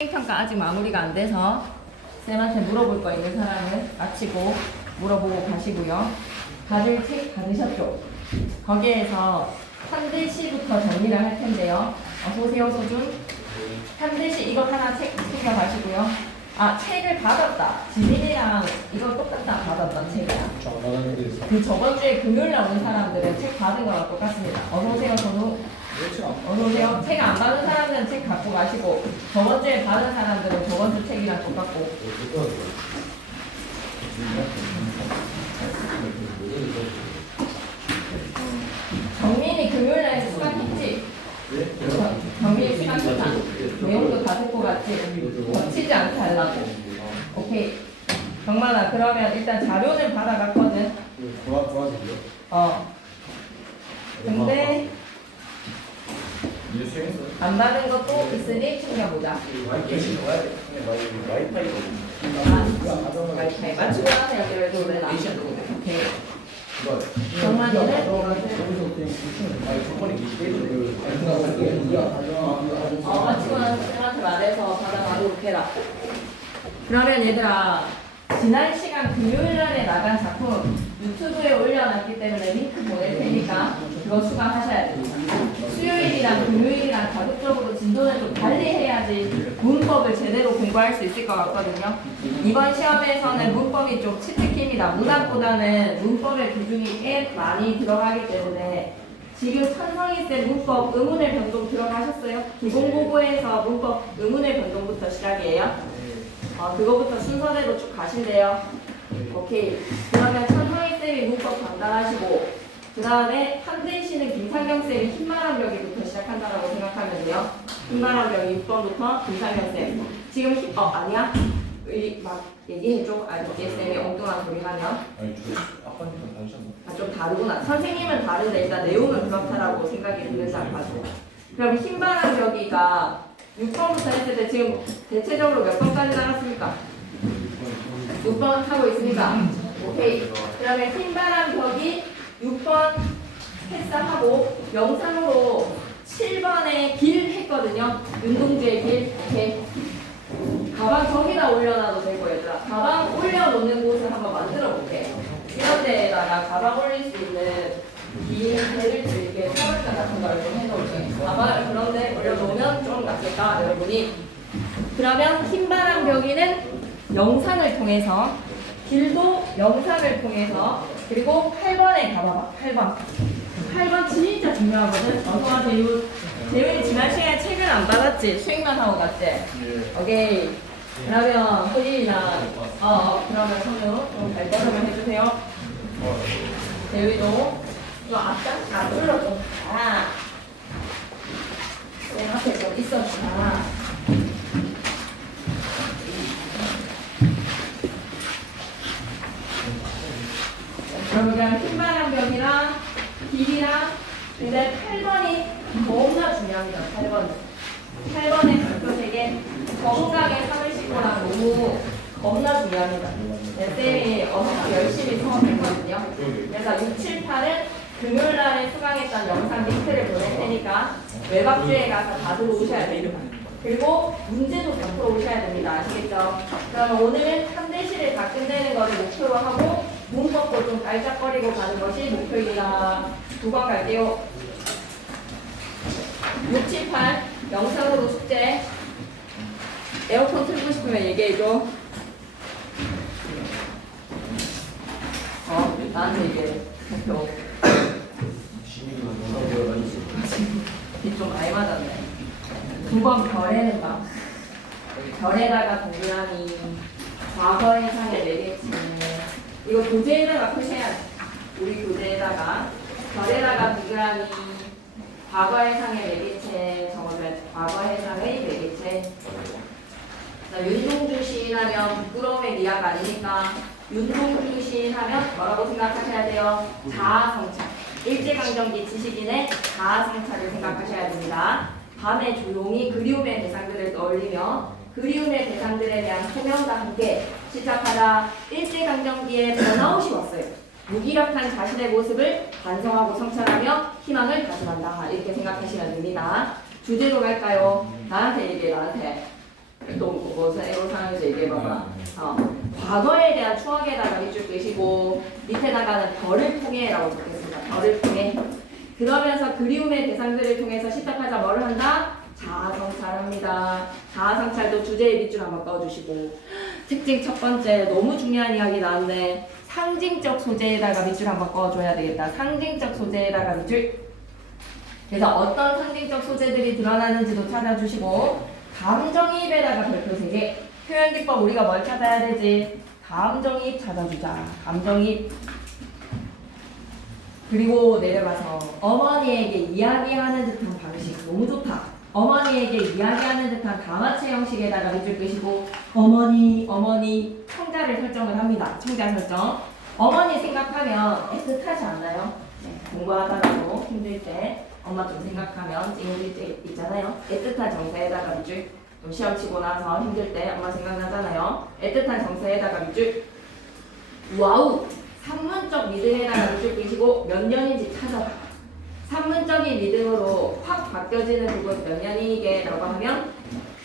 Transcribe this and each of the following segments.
수행평가 아직 마무리가 안 돼서 쌤한테 물어볼 거 있는 사람은 마치고 물어보고 가시고요. 다들 책 받으셨죠? 거기에서 한글씨부터 정리를 할 텐데요. 어서오세요, 소준. 한글씨 이거 하나 책 챙겨 가시고요. 아, 책을 받았다. 지민이랑 이거 똑같다. 받았던 책이야. 그 저번 주에 금요일 나온 사람들은 책 받은 거랑 똑같습니다. 어서오세요, 선우. 어서오세요. 책 안 받은 사람들은 책 갖고 가시고, 저번 주에 받은 사람들은 저번 주 책이랑 똑같고. 정민이 금요일날 수강했지? 정민이 수강했다. 내용도 다 듣고 갔지? 놓치지 않게 하려고. 오케이. 정만아, 그러면 일단 자료는 받아갔거든? 근데 안 받은 것도 있으니 챙겨보자. 와이파이 맞추고 나서 연결해도 되나? 오케이. 정만이는 맞추고 나서 쌤한테 말해서 받아가도록 해라. 그러면 얘들아, 지난 시간 금요일날에 나간 작품 유튜브에 올려놨기 때문에 링크 보낼 테니까 그거 수강하셔야 됩니다. 수요일이랑 금요일이랑 가급적으로 진도는 좀 달리 해야지 문법을 제대로 공부할 수 있을 것 같거든요. 이번 시험에서는 문법이 좀 치트키입니다. 문학보다는 문법의 비중이 꽤 많이 들어가기 때문에 지금 천성이쌤 문법 의문의 변동 들어가셨어요? 기본고고에서 문법 의문의 변동부터 시작이에요. 그거부터 순서대로 쭉 가실래요? 오케이. 그러면 천성이쌤이 문법 담당하시고 그 다음에 한대희씨는 김상경쌤이 흰바람 벽이부터 시작한다라고 생각하면 돼요. 흰바람 벽 6번부터 김상경쌤. 지금 아니야? 막 얘기해줘. 알겠지? 쌤이 엉뚱한 소리 하면. 좀 다르구나. 선생님은 다른데 일단 내용은 그렇다라고 생각이 드는지 안 봐도. 그럼 흰바람 벽이가 6번부터 했을 때 지금 대체적으로 몇 번까지 나갔습니까? 6번 하고 있습니다. 오케이. 그러면 흰바람 벽이 6번 패스하고 영상으로 7번에 길 했거든요. 운동주의 길. 오케이. 가방 저기다 올려놔도 되고 얘들아. 가방 올려놓는 곳을 한번 만들어 볼게요. 이런 데에다가 가방 올릴 수 있는 긴 배를 이렇게 서울장 같은 걸 좀 해놓을게요. 가방을 그런데 올려놓으면 좀 낫겠다, 여러분이. 그러면 흰바람 벽이는 영상을 통해서, 길도 영상을 통해서, 그리고 8번에 가봐봐. 8번 진짜 중요하거든. 어서와 재윤. 재윤이 지난 시간에 책을 안 받았지? 수행만 하고 갔지? 오케이. 그러면 소진이나 그러면 선우 좀 발걸음을 해주세요. 재윤이도 좀 앞장 눌러 좀. 내 앞에 좀 있었구나. 그러면 흰바람 벽이랑 길이랑 근데 8번이 너무나 중요합니다. 8번의 발표 되게 건강에 삼을 씻고랑 너무 겁나 중요합니다. 쌤이 엄청 열심히 수업했거든요. 그래서 6, 7, 8은 금요일날에 수강했던 영상 링크를 보낼 테니까 외박주에 가서 다 들어오셔야 됩니다. 그리고 문제도 다 풀어오셔야 됩니다. 아시겠죠? 그러면 오늘은 3대시를 다 끝내는 것을 목표로 하고 문법도 좀 깔짝거리고 가는 것이 목표입니다. 2번 갈게요. 6, 7, 8 영상으로 숙제. 에어컨 틀고 싶으면 얘기해줘. 나한테 얘기해. 목표. 좀 많이 맞았네. 2번 별에는 막 별에다가 동그라미, 과거의 상의 매개체. 이거 교재에다가 표시해야지. 우리 교재에다가 별에다가 동그라미, 과거의 상의 매개체 적어줘야지. 과거의 상의 매개체. 윤동주 시인하면 부끄러움의 미학 아니니까 윤동주 시인하면 뭐라고 생각하셔야 돼요? 자아성찰. 일제강점기 지식인의 자아성찰을 생각하셔야 됩니다. 밤에 조용히 그리움의 대상들을 떠올리며 그리움의 대상들에 대한 소명과 함께 시작하다 일제강점기에 번아웃이 왔어요. 무기력한 자신의 모습을 반성하고 성찰하며 희망을 다짐한다. 이렇게 생각하시면 됩니다. 주제로 갈까요? 나한테 얘기해, 나한테. 또뭐 애로사항에서 얘기해봐봐. 과거에 대한 추억에다가 밑줄 끄시고 밑에다가는 별을 통해라고 적겠습니다. 별을 통해. 그러면서 그리움의 대상들을 통해서 시작하자 뭐를 한다? 자아성찰합니다. 자아성찰도 주제의 밑줄 한번 꺼주시고 특징 첫 번째 너무 중요한 이야기 나왔네. 상징적 소재에다가 밑줄 한번 꺼줘야 되겠다. 상징적 소재에다가 밑줄. 그래서 어떤 상징적 소재들이 드러나는지도 찾아주시고 감정이입에다가 별표 3개. 표현기법 우리가 뭘 찾아야 되지? 감정이입 찾아주자. 감정이입. 그리고 내려가서 어머니에게 이야기하는 듯한 방식. 너무 좋다. 어머니에게 이야기하는 듯한 가마체 형식에다가 밑줄 끄시고 어머니 청자를 설정을 합니다. 청자 설정. 어머니 생각하면 애틋하지 않나요? 네, 공부하다가도 힘들 때 엄마 좀 생각하면 찡해질 때 있잖아요. 애틋한 정서에다가 밑줄. 좀 시험 치고 나서 힘들 때 엄마 생각나잖아요. 애틋한 정서에다가 밑줄. 와우! 산문적 믿음에다가 밑줄 끄시고 몇 년인지 찾아봐. 산문적인 믿음으로 확 바뀌어지는 부분 몇 년이게 라고 하면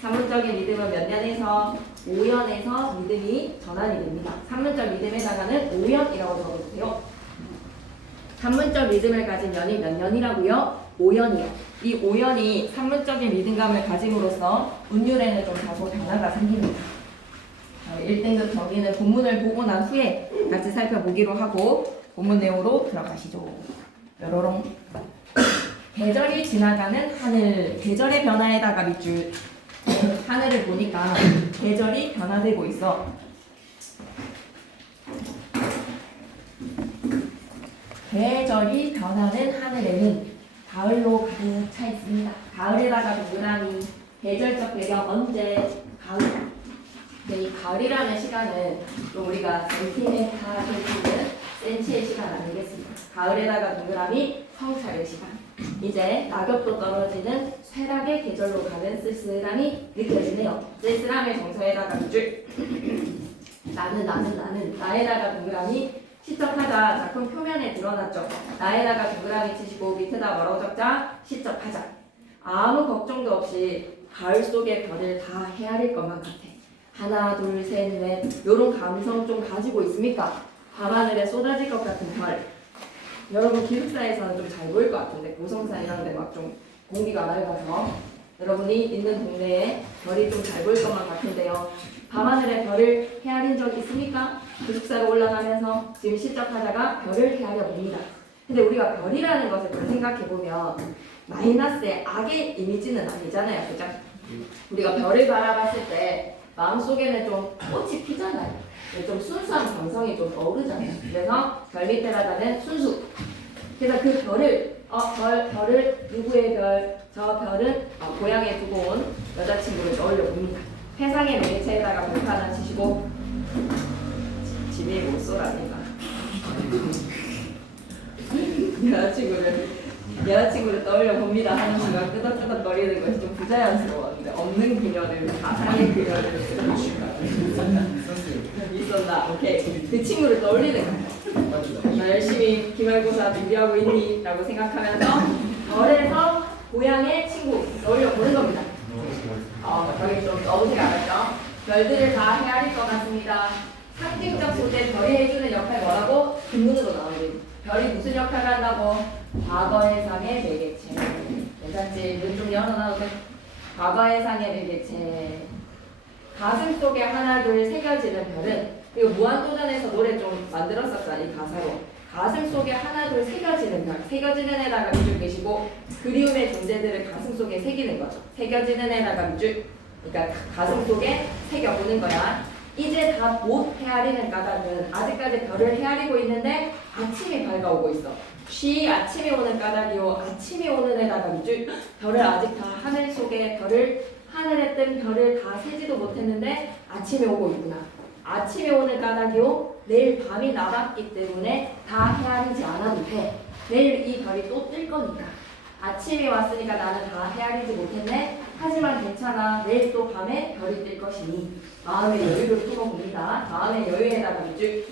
산문적인 믿음은 몇 년에서 5년에서 믿음이 전환이 됩니다. 산문적 믿음에다가는 5년이라고 적어주세요. 산문적 믿음을 가진 년이 몇 년이라고요? 5년이요. 이 5년이 산문적인 믿음감을 가짐으로써 운율에는 좀 다소 변화가 생깁니다. 1등급 정리는 본문을 보고 난 후에 같이 살펴보기로 하고 본문 내용으로 들어가시죠. 뾰로롱. 계절이 지나가는 하늘. 계절의 변화에다가 밑줄. 하늘을 보니까 계절이 변화되고 있어. 계절이 변하는 하늘에는 가을로 가득 차 있습니다. 가을에다가 동그라미. 계절적 배경 언제? 가을. 이 가을이라는 시간은 또 우리가 센티메타 해주는 센치의 시간 아니겠습니까? 가을에다가 동그라미 성찰의 시간. 이제 낙엽도 떨어지는 쇠락의 계절로 가는 쓸쓸함이 느껴지네요. 쓸쓸함의 정서에다가 밑줄. 나는 나에다가 동그라미 시적하자. 작품 표면에 드러났죠. 나에다가 동그라미 치시고 밑에다 뭐라고 적자? 시적하자. 아무 걱정도 없이 가을 속의 별을 다 헤아릴 것만 같아. 하나, 둘, 셋, 넷. 요런 감성 좀 가지고 있습니까? 밤하늘에 쏟아질 것 같은 별. 여러분 기숙사에서는 좀 잘 보일 것 같은데 고성사 이런 데 막 좀 공기가 맑아서 여러분이 있는 동네에 별이 좀 잘 보일 것만 같은데요. 밤하늘에 별을 헤아린 적 있습니까? 기숙사로 올라가면서 지금 시적하다가 별을 헤아려 봅니다. 근데 우리가 별이라는 것을 좀 생각해보면 마이너스의 악의 이미지는 아니잖아요. 그죠? 우리가 별을 바라봤을 때 마음속에는 좀 꽃이 피잖아요. 좀 순수한 감성이 좀 떠오르잖아요. 그래서 별 밑에다가는 순수. 그래서 그 별을 별을 누구의 별? 저 별은 고향에 두고 온 여자친구를 떠올려 봅니다. 회상의 매체에다가 별표 하나 치시고 집에 못 쏘랍니다. 여자친구를 떠올려 봅니다 하는 순간 끄덕끄덕거리는 것이 좀 부자연스러웠는데 없는 그녀를 가상의 그녀를 있었나? 오케이. 그 친구를 떠올리는 거예요. 나 열심히 기말고사 준비하고 있니? 라고 생각하면서 별에서 고향의 친구 떠올려 보는 겁니다. 저기 좀 넣으세요. 알았죠? 별들을 다 헤아릴 것 같습니다. 상징적 소재 별이 해주는 역할 뭐라고? 뒷문으로 나오는 별이 무슨 역할을 한다고? 과거의 상의 매개체. 괜찮지? 눈 좀 열어놔도 돼. 과거의 상의 매개체. 가슴 속에 하나 둘 새겨지는 별은 이거 무한도전에서 노래 좀 만들었었잖아. 이 가사로. 가슴 속에 하나 둘 새겨지는 별. 새겨지는 애다가 밑줄 끄시고 그리움의 존재들을 가슴 속에 새기는 거죠. 새겨지는 애다가 밑줄. 그러니까 가슴 속에 새겨보는 거야. 이제 다 못 헤아리는 까닭은 아직까지 별을 헤아리고 있는데 아침이 밝아오고 있어. 쉬 아침이 오는 까닭이요. 아침이 오는 애다가 밑줄. 별을 아직 다 하늘 속에 하늘에 뜬 별을 다 세지도 못했는데 아침이 오고 있구나. 아침이 오는 까닭이요. 내일 밤이 남았기 때문에 다 헤아리지 않아도 돼. 내일 이 별이 또 뜰 거니까. 아침이 왔으니까 나는 다 헤아리지 못했네. 하지만 괜찮아. 내일 또 밤에 별이 뜰 것이니 마음의 여유를 품어봅니다. 마음의 여유에다가 밑줄.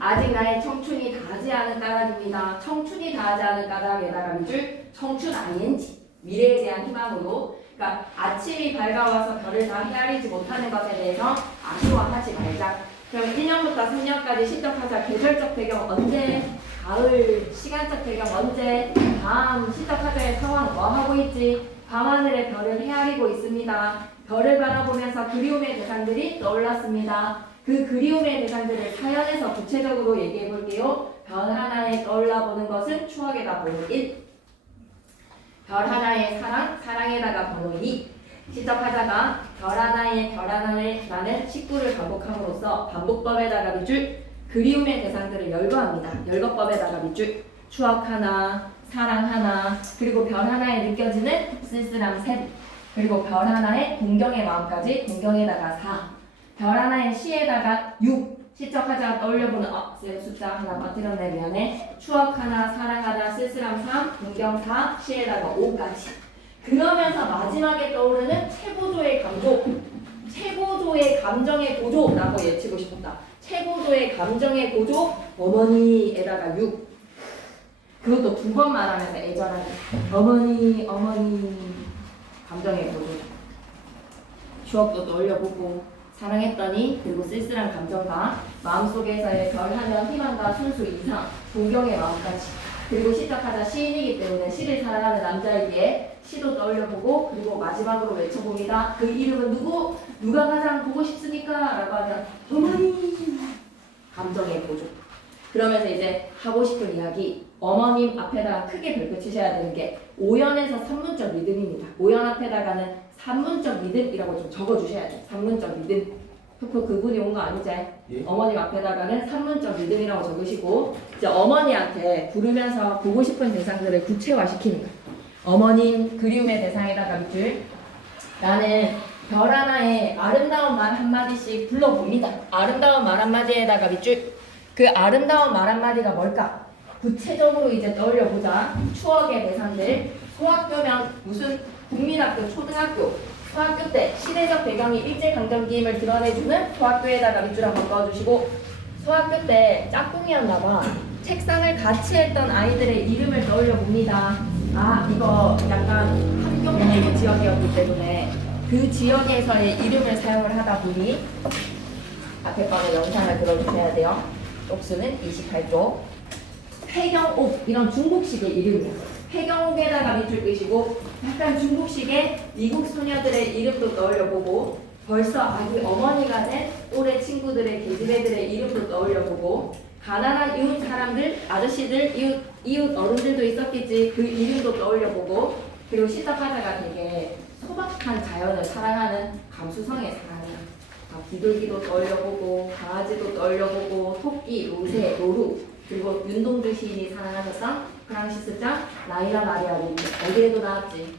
아직 나의 청춘이 다하지 않은 까닭입니다. 청춘이 다하지 않은 까닭에다가 밑줄. 청춘 ING. 미래에 대한 희망으로. 그러니까 아침이 밝아와서 별을 다 헤아리지 못하는 것에 대해서 아쉬워하지 말자. 그럼 1년부터 3년까지 시적하자. 계절적 배경 언제? 가을. 시간적 배경 언제? 밤. 시적하자의 상황 뭐 하고 있지? 밤하늘의 별을 헤아리고 있습니다. 별을 바라보면서 그리움의 대상들이 떠올랐습니다. 그 그리움의 대상들을 사연에서 구체적으로 얘기해 볼게요. 별 하나에 떠올라 보는 것은 추억에다 번호 1. 별 하나의 사랑, 사랑에다가 번호 2. 시적하자가 별 하나에 나는 식구를 반복함으로써 반복법에다가 밑줄, 그리움의 대상들을 열거합니다. 열거법에다가 밑줄, 추억 하나, 사랑 하나, 그리고 별 하나에 느껴지는 쓸쓸함 셋, 그리고 별 하나에 동경의 마음까지 동경에다가 4, 별 하나의 시에다가 6. 시적하자가 떠올려보는 숫자 하나 빠뜨렸네 미안해. 추억 하나, 사랑 하나, 쓸쓸함 3, 동경 4, 시에다가 5까지. 그러면서 마지막에 떠오르는 최고조의 감정, 최고조의 감정의 고조라고 외치고 싶었다. 최고조의 감정의 고조, 어머니에다가 6. 그것도 2번 말하면서 애절하게 어머니 감정의 고조. 추억도 떠올려보고 사랑했더니, 그리고 쓸쓸한 감정과 마음속에서의 별하면 희망과 순수 이상, 동경의 마음까지. 그리고 시작하자 시인이기 때문에 시를 사랑하는 남자이기에 시도 떠올려보고, 그리고 마지막으로 외쳐봅니다. 그 이름은 누구? 누가 가장 보고 싶습니까? 라고 하면 어머니. 감정의 고조. 그러면서 이제 하고 싶은 이야기, 어머님 앞에다가 크게 별표 치셔야 되는 게 5연에서 산문적 믿음입니다. 5연 앞에다가는 산문적 믿음이라고 좀 적어주셔야 돼요. 산문적 믿음. 그분이 온 거 아니지? 예? 어머님 앞에다가는 산문적 믿음이라고 적으시고, 이제 어머니한테 부르면서 보고 싶은 대상들을 구체화시키는 거예요. 어머님 그리움의 대상에다가 밑줄, 나는 별 하나에 아름다운 말 한마디씩 불러봅니다. 아름다운 말 한마디에다가 밑줄, 그 아름다운 말 한마디가 뭘까? 구체적으로 이제 떠올려보자. 추억의 대상들. 소학교면 무슨 국민학교, 초등학교, 소학교 때 시대적 배경이 일제강점기임을 드러내주는 소학교에다가 밑줄 한번 그어주시고, 소학교 때 짝꿍이었나봐. 책상을 같이 했던 아이들의 이름을 떠올려봅니다. 이거 약간 함경북도 지역이었기 때문에 그 지역에서의 이름을 사용을 하다 보니 앞에 거는 영상을 들어주셔야 돼요. 쪽수는 28쪽. 폐경옥, 이런 중국식의 이름이에요. 폐경옥에다가 밑줄 끄시고, 약간 중국식의 미국 소녀들의 이름도 떠올려보고, 벌써 아기 어머니가 된 또래 친구들의 계집애들의 이름도 떠올려보고, 가난한 이웃 사람들, 아저씨들, 이웃 어른들도 있었겠지. 그 이름도 떠올려보고, 그리고 시작하다가 되게 소박한 자연을 사랑하는 감수성의 사랑이야. 비둘기도 떠올려보고, 강아지도 떠올려보고, 토끼, 로새, 노루, 그리고 윤동주 시인이 사랑하셨던 프랑시스장 라이나 마리아 리피. 어디에도 나왔지?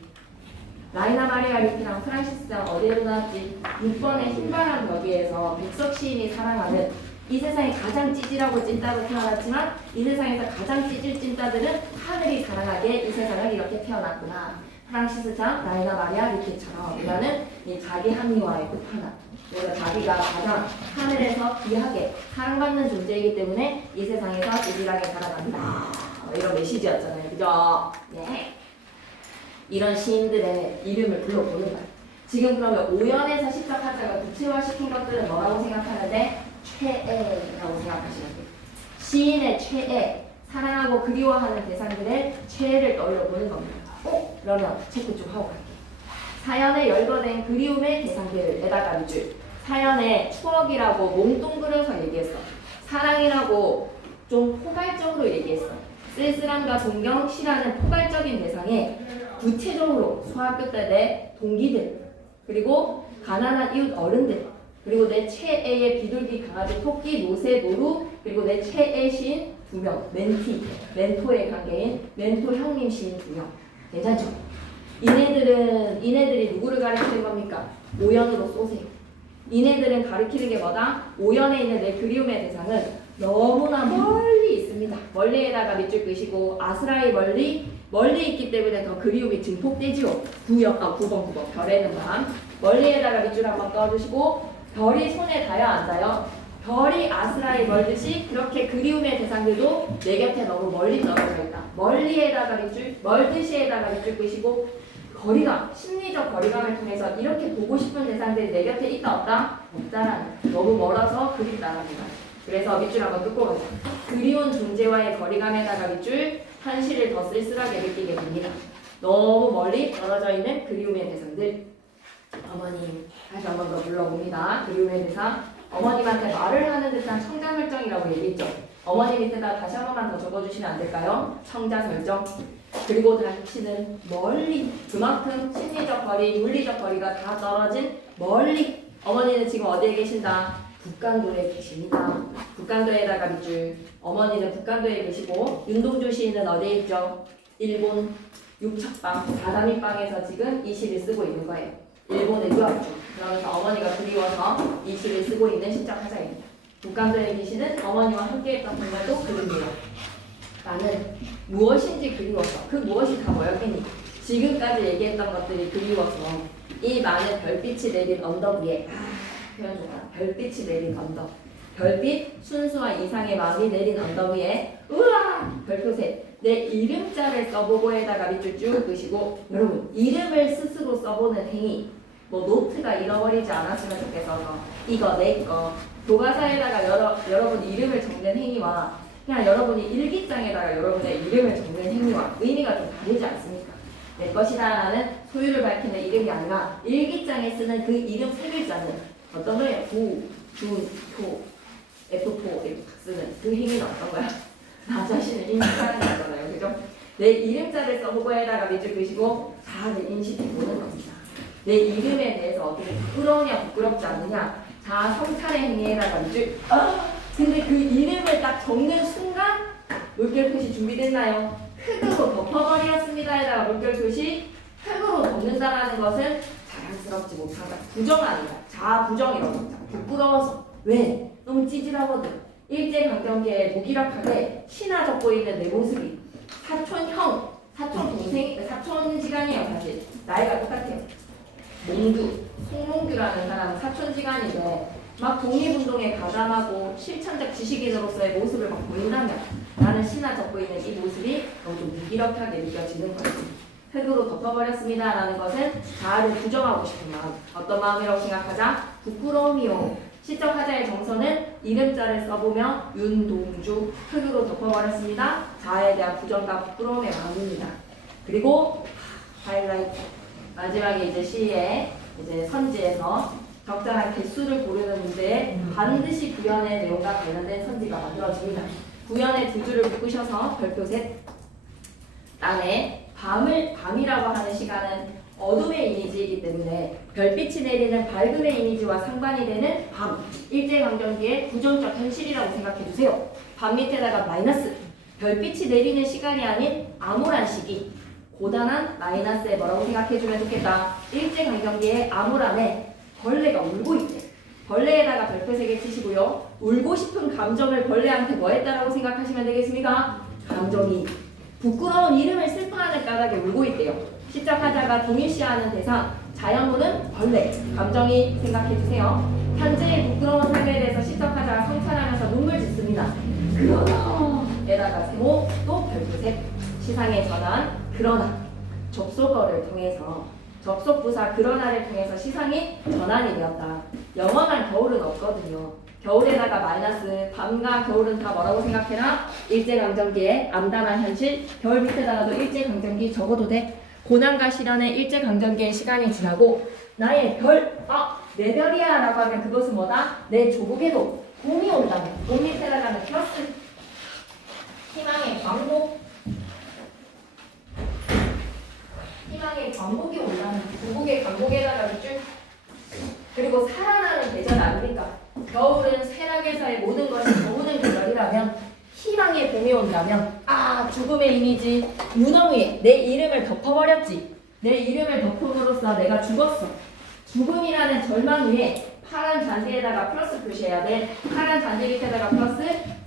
라이나 마리아 리피랑 프랑시스장 어디에도 나왔지? 6번의 흰바람 여기에서 백석 시인이 사랑하는, 이 세상에 가장 찌질하고 찐따로 태어났지만 이 세상에서 가장 찌질 찐따들은 하늘이 사랑하게 이 세상을 이렇게 태어났구나. 프랑시스장 라이나 마리아 리피처럼 이라는 이 자기 합리화의 끝판왕. 그래서 자기가 가장 하늘에서 귀하게 사랑받는 존재이기 때문에 이 세상에서 찌질하게 살아간다. 이런 메시지였잖아요. 그죠? 네. 이런 시인들의 이름을 불러보는 거예요. 지금 그러면 5연에서 시작하자가 구체화시킨 것들은 뭐라고 생각하는데? 최애라고 생각하시면 돼요. 시인의 최애, 사랑하고 그리워하는 대상들의 최애를 떠올려보는 겁니다. 그러면 체크 좀 하고 갈게요. 사연에 열거된 그리움의 대상들에다가 밑줄. 사연에 추억이라고 몽뚱그려서 얘기했어. 사랑이라고 좀 포괄적으로 얘기했어. 쓸쓸함과 동경, 시라는 포괄적인 대상에 구체적으로 소학교 때 내 동기들, 그리고 가난한 이웃 어른들, 그리고 내 최애의 비둘기, 강아지, 토끼, 노새, 노루, 그리고 내 최애 시인 2명, 멘토의 관계인 멘토 형님 시인 2명. 괜찮죠? 이네들이 누구를 가리키는 겁니까? 5연으로 쏘세요. 이네들은 가리키는 게 뭐다? 5연에 있는 내 그리움의 대상은 너무나 멀리 있습니다. 멀리에다가 밑줄 끄시고, 아스라이 멀리 있기 때문에 더 그리움이 증폭되지요. 9번 별에는 밤. 멀리에다가 밑줄 한번 꺼주시고, 별이 손에 닿아요, 안 닿아요? 별이 아스라이 멀듯이 그렇게 그리움의 대상들도 내 곁에 너무 멀리 떨어져 있다. 멀리에다가 밑줄, 멀듯이에다가 밑줄 끄시고, 거리감, 심리적 거리감을 통해서 이렇게 보고 싶은 대상들이 내 곁에 있다 없다? 없다라는, 너무 멀어서 그립다라는 말. 그래서 밑줄 한번 뜯고 보자. 그리운 존재와의 거리감에다가 밑줄, 현실을 더 쓸쓸하게 느끼게 됩니다. 너무 멀리 떨어져 있는 그리움의 대상들. 어머님, 다시 한번 더 불러봅니다. 그리움의 대상. 어머님한테 말을 하는 듯한 청자 설정이라고 얘기했죠. 어머님 밑에다 다시 한 번만 더 적어주시면 안 될까요? 청자 설정. 그리고 당신은 멀리, 그만큼 심리적 거리, 물리적 거리가 다 떨어진 멀리. 어머니는 지금 어디에 계신다? 북간도에 계십니다. 북간도에다가 밑줄. 어머니는 북간도에 계시고 윤동주 시인은 어디에 있죠? 일본 육척방, 다다미방에서 지금 이 시를 쓰고 있는 거예요. 일본에 유학 중. 그러면서 어머니가 그리워서 이 시를 쓰고 있는 시적 화자입니다. 북간도에 계시는 어머니와 함께했던 분야도 그립니다. 나는 무엇인지 그리워서, 그 무엇이 다 뭐였겠니? 지금까지 얘기했던 것들이 그리워서 이 많은 별빛이 내린 언덕 위에, 표현 좋아. 별빛이 내린 언덕. 별빛, 순수와 이상의 마음이 내린 언덕 위에 우와! 별표셋. 내 이름자를 써보고에다가 밑줄 쭉 그시고, 여러분 이름을 스스로 써보는 행위, 뭐 노트가 잃어버리지 않았으면 좋겠어서 이거 내거 교과서에다가 여러분 이름을 적는 행위와 그냥 여러분이 일기장에다가 여러분의 이름을 적는 행위와 의미가 좀 다르지 않습니까? 내 것이다라는 소유를 밝히는 이름이 아니라 일기장에 쓰는 그 이름 세 글자는 어떤 거예요? 구, 준, 표, F4 이렇게 딱 쓰는 그 행위는 어떤 거야? 나 자신을 인식하는 거잖아요. 그죠? 내 이름자를 써보고에다가 밑줄 그시고 자아를 인식해보는 겁니다. 내 이름에 대해서 어떻게 부끄러우냐 부끄럽지 않느냐, 자아 성찰의 행위에다가 밑줄. 근데 그 이름을 딱 적는 순간 물결 표시 준비됐나요? 흙으로 덮어버렸습니다에다가 물결 표시. 흙으로 덮는다라는 것은 자랑스럽지 못하다, 부정 아니다, 자아 부정이라고 합니다. 부끄러워서. 왜? 너무 찌질하거든. 일제강점기에 무기력하게 신화 적고 있는 내 모습이 사촌형, 사촌동생, 사촌지간이에요. 사실 나이가 똑같아요. 몽규, 송몽규라는 사람은 사촌지간인데 막 독립운동에 가담하고 실천적 지식인으로서의 모습을 막 보인다면 나는 신화 적고 있는 이 모습이 너무 좀 무기력하게 느껴지는 거지. 흙으로 덮어버렸습니다 라는 것은 자아를 부정하고 싶은 마음. 어떤 마음이라고 생각하자? 부끄러움이요. 시적 화자의 정서는 이름자를 써보며 윤동주, 흙으로 덮어버렸습니다. 자아에 대한 부정과 부끄러움의 마음입니다. 그리고 하이라이트. 마지막에 이제 시의 이제 선지에서 적절한 개수를 고르는 문제에 반드시 구연의 내용과 관련된 선지가 만들어집니다. 구연의 두 줄을 묶으셔서 별표 셋. 땅에 밤이라고 하는 시간은 어둠의 이미지이기 때문에 별빛이 내리는 밝음의 이미지와 상반이 되는 밤, 일제강점기의 부정적 현실이라고 생각해주세요. 밤 밑에다가 마이너스, 별빛이 내리는 시간이 아닌 암울한 시기, 고단한 마이너스에 뭐라고 생각해주면 좋겠다. 일제강점기의 암울함에 벌레가 울고 있대. 벌레에다가 별표 3개 치시고요. 울고 싶은 감정을 벌레한테 뭐 했다라고 생각하시면 되겠습니까? 감정이 부끄러운 이름을 슬퍼하는 까닭에 울고 있대요. 시적 화자가 동일시하는 대상, 자연물은 벌레, 감정이 생각해주세요. 현재의 부끄러운 삶에 대해서 시적 화자가 성찰하면서 눈물 짓습니다. 그러나 에다가 세모, 또 별표 셋. 시상의 전환, 그러나 접속어를 통해서 접속부사 그러나를 통해서 시상이 전환이 되었다. 영원한 겨울은 없거든요. 겨울에다가 마이너스, 밤과 겨울은 다 뭐라고 생각해라? 일제강점기의 암담한 현실. 겨울 밑에다가도 일제강점기 적어도 돼. 고난과 시련의 일제강점기의 시간이 지나고 나의 별, 내 별이야 라고 하면 그것은 뭐다? 내 조국에도 봄이 온다면, 봄 밑에다가는 플러스 희망의 광복, 희망의 광복이 온다면 조국의 광복에다가 밑줄. 그리고 살아나는 계절 아닙니까? 겨울은 쇠락에서의 모든 것이 겨우는 계절이라면 희망의 봄이 온다면 죽음의 이미지, 무덤 위에 내 이름을 덮어버렸지. 내 이름을 덮음으로써 내가 죽었어. 죽음이라는 절망 위에 파란 잔디에다가 플러스 표시해야 돼. 파란 잔디 밑에다가 플러스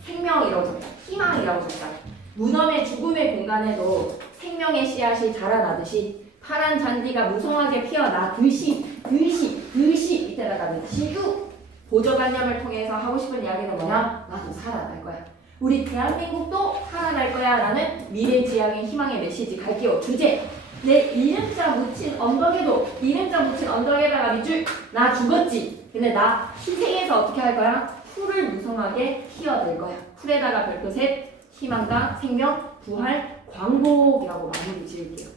생명이라고 적다. 희망이라고 적다. 무덤의 죽음의 공간에도 생명의 씨앗이 자라나듯이 파란 잔디가 무성하게 피어나듯이 밑에다가는 지구 보조관념을 통해서 하고 싶은 이야기는 뭐냐? 나도 살아날 거야. 우리 대한민국도 살아날 거야 라는 미래지향의 희망의 메시지 갈게요. 주제 내 이름자 묻힌 언덕에도 이름자 묻힌 언덕에다가 밑줄 나 죽었지. 근데 나 희생해서 어떻게 할 거야? 풀을 무성하게 키워낼 거야. 풀에다가 별표 셋 희망과 생명, 부활, 광복이라고 마무리 지을게요.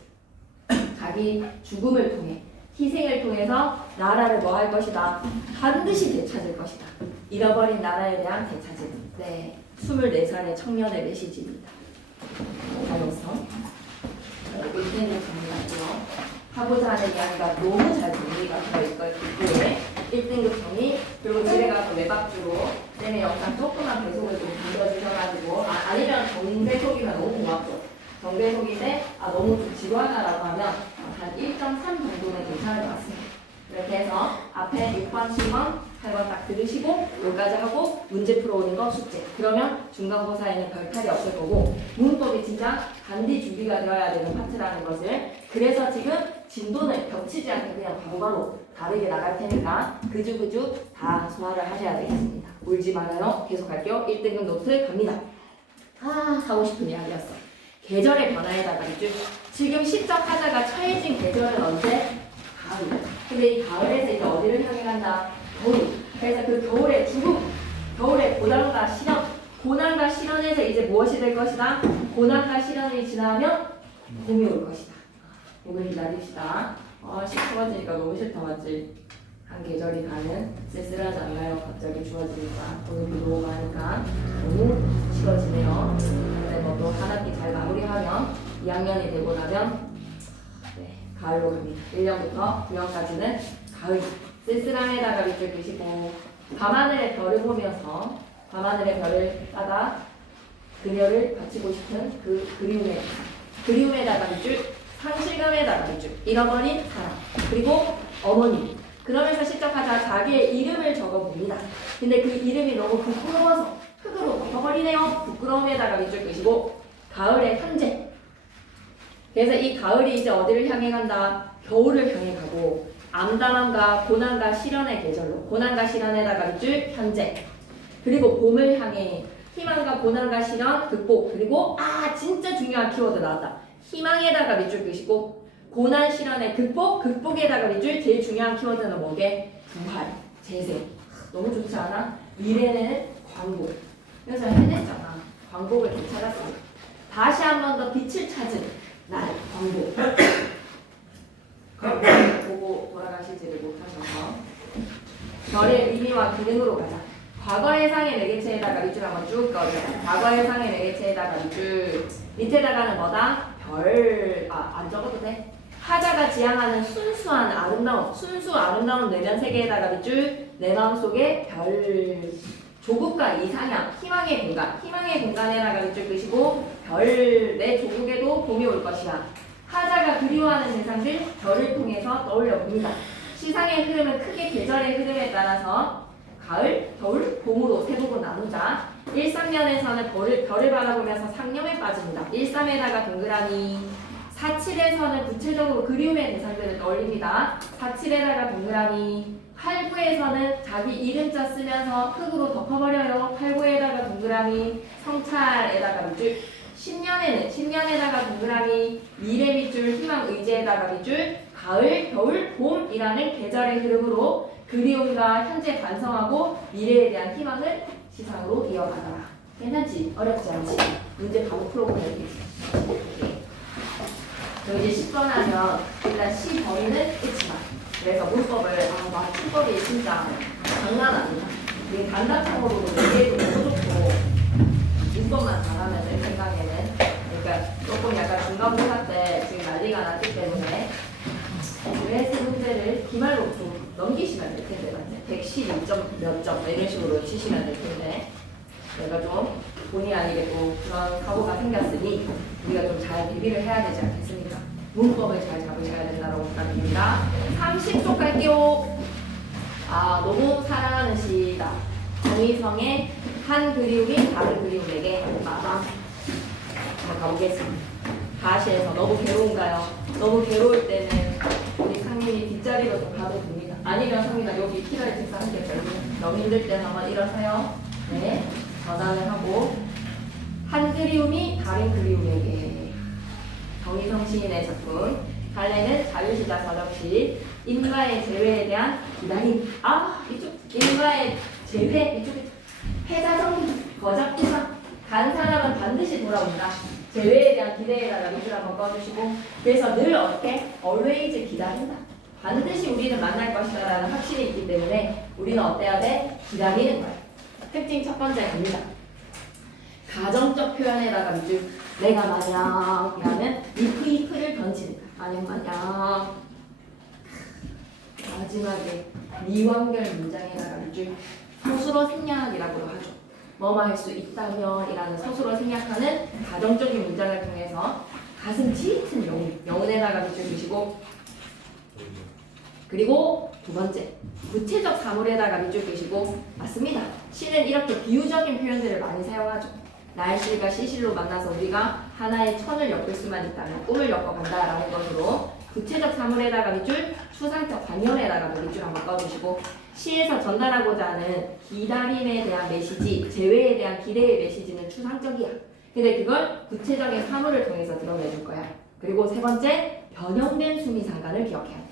자기 죽음을 통해 희생을 통해서 나라를 뭐 할 것이다? 반드시 되찾을 것이다. 잃어버린 나라에 대한 되찾음. 네, 24살의 청년의 메시지입니다. 가용성. 인생을 정리할게요. 하고자 하는 이야기가 너무 잘 정리가 되어 있고요. 1등급 정리, 그리고 집에 가서 외박주로 쌤의 영상 조금만 배속을 좀 돌려주셔가지고 아니면 정배속이면 너무 고맙죠. 정배속인데 너무 좀 지루하다라고 하면 한 1.3 정도는 괜찮을 것 같습니다. 이렇게 해서 앞에 6번, 7번, 8번 딱 들으시고 여기까지 하고 문제 풀어오는 거 숙제. 그러면 중간고사에는 별 탈이 없을 거고 문법이 진짜 단디 준비가 되어야 되는 파트라는 것을 그래서 지금 진도는 겹치지 않게 그냥 바로바로 다르게 나갈 테니까 그주 다 소화를 하셔야 되겠습니다. 울지 말아요. 계속 할게요. 1등급 노트 갑니다. 하고 싶은 이야기였어. 계절의 변화에다가 있죠. 지금 시적 하자가 처해진 계절은 언제? 가을. 근데 이 가을에서 이제 어디를 향해 간다? 겨울. 그래서 그 겨울의 죽음, 겨울의 고난과 실현, 고난과 실현에서 이제 무엇이 될 것이다? 고난과 실현이 지나면 봄이 올 것이다. 봄을 기다립시다. 시끄러워지니까 너무 싫다 맞지? 한 계절이 가는 쓸쓸하지 않나요? 갑자기 추워지니까 오늘 비도 오고 하니까 너무 싫어지네요. 근데 뭐 또 한 학기 잘 마무리하면 2학년이 되고 나면 가을로 갑니다. 1년부터 9년까지는 가을. 쓸쓸함에다가 밑줄 그시고 밤하늘의 별을 보면서 밤하늘의 별을 따다 그녀를 바치고 싶은 그 그리움에다가 밑줄 상실감에다가 밑줄 잃어버린 사람 그리고 어머니. 그러면서 시적하자 자기의 이름을 적어봅니다. 근데 그 이름이 너무 부끄러워서 흙으로 덮어버리네요. 부끄러움에다가 밑줄 그시고 가을의 현재. 그래서 이 가을이 이제 어디를 향해 간다? 겨울을 향해 가고 암담함과 고난과 실현의 계절로 고난과 실현에다가 밑줄 현재. 그리고 봄을 향해 희망과 고난과 실현 극복. 그리고 진짜 중요한 키워드 나왔다. 희망에다가 밑줄 그시고 고난 실현의 극복에다가 밑줄. 제일 중요한 키워드는 뭐게? 부활, 재생. 너무 좋지 않아? 미래는 광복. 그래서 해냈잖아. 광복을 되찾았습니다. 다시 한 번 더 빛을 찾은 날 광복. 보고 돌아가시지를 못하셔서 별의 의미와 기능으로 가자. 과거의 상의 매개체에다가 밑줄 한번 쭉 꺼주세요. 과거의 상의 매개체에다가 밑줄. 밑에다가는 뭐다? 별. 안 적어도 돼. 하자가 지향하는 순수한 아름다움. 순수 아름다운 내면 세계에다가 밑줄. 내 마음속에 별. 조국과 이상향. 희망의 공간. 희망의 공간에다가 밑줄 끄시고 별. 내 조국에도 봄이 올 것이야. 하자가 그리워하는 대상들 별을 통해서 떠올려 봅니다. 시상의 흐름은 크게 계절의 흐름에 따라서 가을, 겨울, 봄으로 세 부분 나누자. 1~3년에서는 별을 바라보면서 상념에 빠집니다. 1~3에다가 동그라미. 4~7에서는 구체적으로 그리움의 대상들을 떠올립니다. 4~7에다가 동그라미. 8~9에서는 자기 이름자 쓰면서 흙으로 덮어버려요. 8~9에다가 동그라미. 성찰에다가 밑줄. 10년에다가 동그라미. 미래 밑줄. 희망 의지에다가 밑줄. 가을, 겨울, 봄이라는 계절의 흐름으로 그리움과 현재 반성하고 미래에 대한 희망을 시상으로 이어가더라. 괜찮지? 어렵지 않지? 문제 바로 풀어보면 되지. 이제 10번 하면 일단 시 범위는 끝이다. 그래서 문법을 문법이 진짜 장난 아니다. 이게 단답형으로도 얘기해도 너무 좋고 문법만 잘하면 내 생각에는 그러니까 조금 약간 중간고사 때 지금 난리가 났기 때문에 왜 세 문제를 기말로 좀 넘기시면 될 텐데 맞지? 112점 몇 점 이런 식으로 치시면 될 텐데 내가 좀 본의 아니게 또 그런 사고가 생겼으니 우리가 좀 잘 대비를 해야 되지 않겠습니까? 문법을 잘 잡으셔야 된다고 부탁드립니다. 30쪽 갈게요. 너무 사랑하는 시다. 정희성의 한 그리움이 다른 그리움에게 마감. 한번 가보겠습니다. 가시에서 너무 괴로운가요? 너무 괴로울 때는 우리 상민이 뒷자리로 좀 가도 됩니다. 아니면 상민아 여기 피라리 책상 함께 걸고 너무 힘들 때는 한번 일어서요. 네, 전환을 하고 한 그리움이 다른 그리움에게. 정희성 시인의 작품 달래는 자유시자 서적시. 인과의 제외에 대한 기다림. 이쪽. 인과의 제외. 이쪽. 해자 정리. 거작 투상. 간 사람은 반드시 돌아온다. 제외에 대한 기대에다가 밑줄 한번 꺼주시고. 그래서 늘 어떻게? always 기다린다. 반드시 우리는 만날 것이다 라는 확신이 있기 때문에 우리는 어때야 돼? 기다리는 거야. 특징 첫 번째 갑니다. 가정적 표현에다가 밑줄. 내가 만약 라는 if를 던지는 거야. 만약 마지막에 미완결 문장에다가 밑줄. 서술어 생략이라고도 하죠. 뭐뭐 할 수 있다면 이라는 서술어 생략하는 가정적인 문장을 통해서 가슴 짙은 영혼에다가 밑줄 두시고, 그리고 두 번째 구체적 사물에다가 밑줄 두시고. 맞습니다. 시는 이렇게 비유적인 표현들을 많이 사용하죠. 날실과 시실로 만나서 우리가 하나의 천을 엮을 수만 있다면 꿈을 엮어간다라는 것으로 구체적 사물에다가 밑줄, 추상적 관념에다가 밑줄 한번 꺼주시고, 시에서 전달하고자 하는 기다림에 대한 메시지, 제외에 대한 기대의 메시지는 추상적이야. 근데 그걸 구체적인 사물을 통해서 드러내줄 거야. 그리고 세 번째, 변형된 수미상관을 기억해야 돼.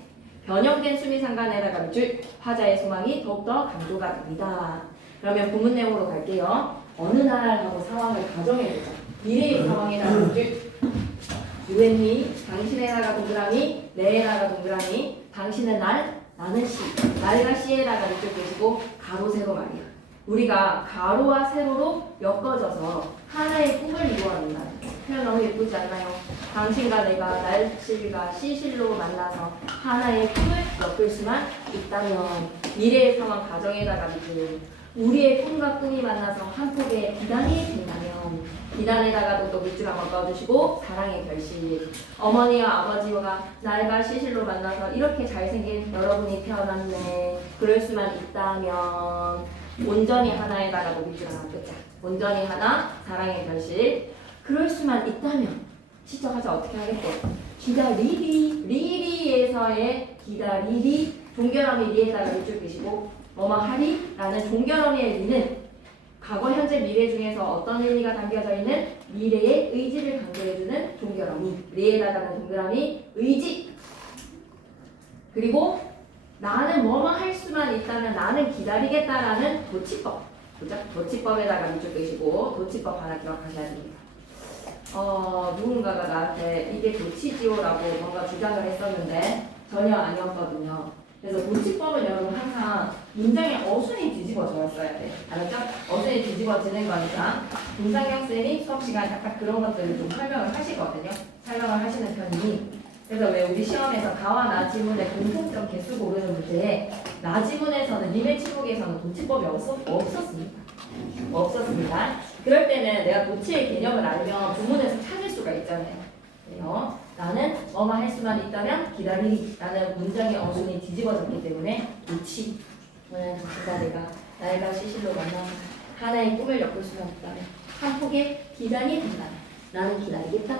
변형된 수미상관에다가 밑줄, 화자의 소망이 더욱더 강조가 됩니다. 그러면 본문 내용으로 갈게요. 어느 날 하고 상황을 가정해보자. 미래의 상황에다가 밑줄. 유엔미, 당신에다가 동그라미, 내에다가 동그라미, 당신은 날, 나는 시. 날과 시에다가 밑줄 끄시고 가로 세로 말이야. 우리가 가로와 세로로 엮어져서 하나의 꿈을 이루어낸다. 표현 너무 예쁘지 않나요? 당신과 내가 날실과 시실로 만나서 하나의 꿈을 엮을 수만 있다면 미래의 상황 가정에다가 밑줄. 우리의 꿈과 꿈이 만나서 한 폭의 비단이 된다면 비단에다가도 또 밑줄 한번 꺼주시고 사랑의 결실. 어머니와 아버지가 날과 시실로 만나서 이렇게 잘생긴 여러분이 태어났네. 그럴 수만 있다면 온전히 하나에다가도 밑줄 하나 끄자. 온전히 하나, 사랑의 결실. 그럴 수만 있다면 시작하자. 어떻게 하겠대? 기다리리. 리리에서의 기다리리. 동결함이 리에다가 밑줄 끄시고 뭐뭐 하리? 라는 종결어미의 리는 과거, 현재, 미래 중에서 어떤 의미가 담겨져 있는 미래의 의지를 강조해주는 종결어미. 리에다가는 동그라미 의지. 그리고 나는 뭐뭐 할 수만 있다면 나는 기다리겠다라는 도치법. 그죠? 도치법에다가 밑줄 끄시고 도치법 하나 기억하셔야 됩니다. 누군가가 나한테 이게 도치지요라고 뭔가 주장을 했었는데 전혀 아니었거든요. 그래서 도치법은 여러분 항상 문장의 어순이 뒤집어져야 돼. 알았죠? 어순이 뒤집어지는 거니까 김상경 쌤이 수업 시간에 약간 그런 것들을 좀 설명을 하시거든요. 설명을 하시는 편이니. 그래서 왜 우리 시험에서 가와 나 지문의 공통점 개수 고르는 문제에 나 지문에서는 님의 치목에서는 도치법이 없었습니다. 없었습니다. 그럴 때는 내가 도치의 개념을 알면 부문에서 찾을 수가 있잖아요. 그래요. 나는 뭐뭐 할 수만 있다면 기다리리. 라는 문장의 어순이 뒤집어졌기 때문에 도치. 도치가 내가 날과 시실로 만나서 하나의 꿈을 엮을 수만 있다면 한 폭의 기단이 된다면 나는 기다리겠다.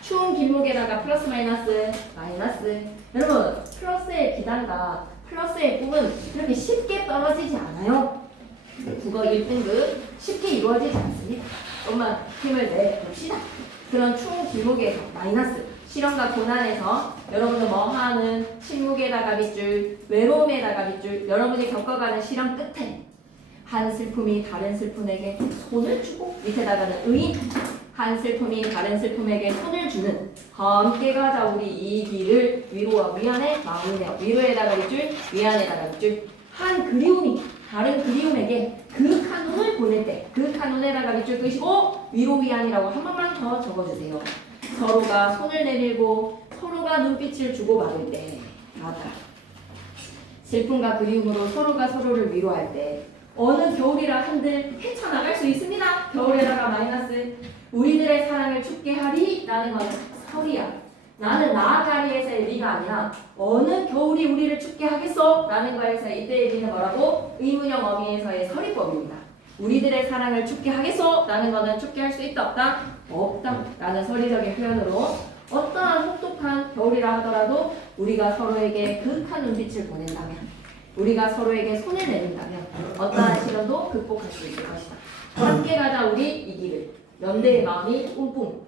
추운 길목에다가 플러스 마이너스 마이너스. 여러분 플러스의 기단과 플러스의 꿈은 이렇게 쉽게 떨어지지 않아요. 국어 1등급 쉽게 이루어지지 않습니다. 조금만 힘을 내봅시다. 그런 추운 길목에서 마이너스 실험과 고난에서 여러분은 뭐하는 침묵에다가 밑줄, 외로움에다가 밑줄, 여러분이 겪어가는 실험 끝에 한 슬픔이 다른 슬픔에게 손을 주고 밑에다가는 의인, 한 슬픔이 다른 슬픔에게 손을 주는 함께 가자 우리 이 길을 위로와 위안의 마음이네요. 위로에다가 밑줄, 위안에다가 밑줄. 한 그리움이 다른 그리움에게 그윽한 눈을 보낼 때 그윽한 눈에다가 밑줄 끄시고 위로 위안이라고 한 번만 더 적어주세요. 서로가 손을 내밀고 서로가 눈빛을 주고받을 때 나다. 슬픔과 그리움으로 서로가 서로를 위로할 때 어느 겨울이라 한들 헤쳐나갈 수 있습니다. 겨울에다가 마이너스. 우리들의 사랑을 춥게 하리 라는 건 설이야. 나는 나아가리에서의 리가 아니라 어느 겨울이 우리를 춥게 하겠어? 라는 거에서 이때의 리는 뭐라고? 의문형 어미에서의 서리법입니다. 우리들의 사랑을 춥게 하겠어? 라는 거는 춥게 할 수 있다 없다? 없다 라는 서리적인 표현으로 어떠한 혹독한 겨울이라 하더라도 우리가 서로에게 그윽한 눈빛을 보낸다면 우리가 서로에게 손을 내민다면 어떠한 시련도 극복할 수 있을 것이다. 함께 가자 우리 이 길을. 연대의 마음이 뿜뿜.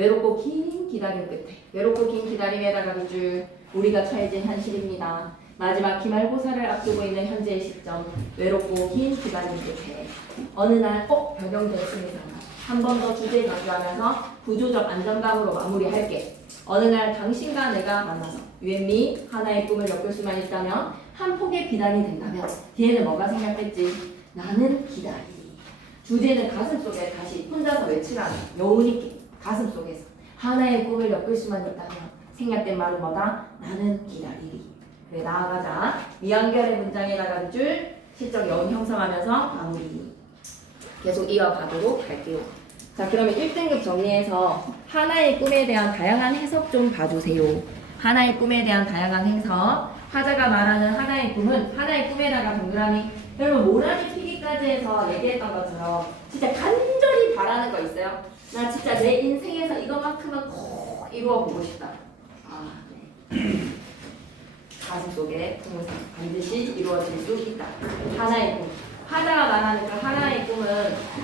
외롭고 긴 기다림 끝에 외롭고 긴 기다림에다가 밑줄 우리가 처해진 현실입니다. 마지막 기말고사를 앞두고 있는 현재의 시점 외롭고 긴 기다림 끝에 어느 날 변경됐습니다. 한 번 더 주제 강조하면서 구조적 안정감으로 마무리할게. 어느 날 당신과 내가 만나서 유앤미 하나의 꿈을 엮을 수만 있다면 한 폭의 비단이 된다면 뒤에는 뭐가 생략됐지? 나는 기다리. 주제는 가슴속에 다시 혼자서 외치라는 여운 있게 가슴속에서 하나의 꿈을 엮을 수만 있다면 생략된 말은 뭐다? 나는 기다리리. 그래 나아가자. 미완결의 문장에다가 밑줄 시적 여운 형성하면서 마무리. 계속 이어가도록 할게요. 자 그러면 1등급 정리해서 하나의 꿈에 대한 다양한 해석 좀 봐주세요. 하나의 꿈에 대한 다양한 해석. 화자가 말하는 하나의 꿈은 하나의 꿈에다가 동그라미. 여러분 모라미 피기까지 해서 얘기했던 것처럼 진짜 간절히 바라는 거 있어요? 나 진짜 내 인생에서 이거만큼은 꼭 이루어보고 싶다. 아 네. 가슴속에 꿈은 반드시 이루어질 수 있다. 하나의 꿈. 하다가 말하는 그 하나의 꿈은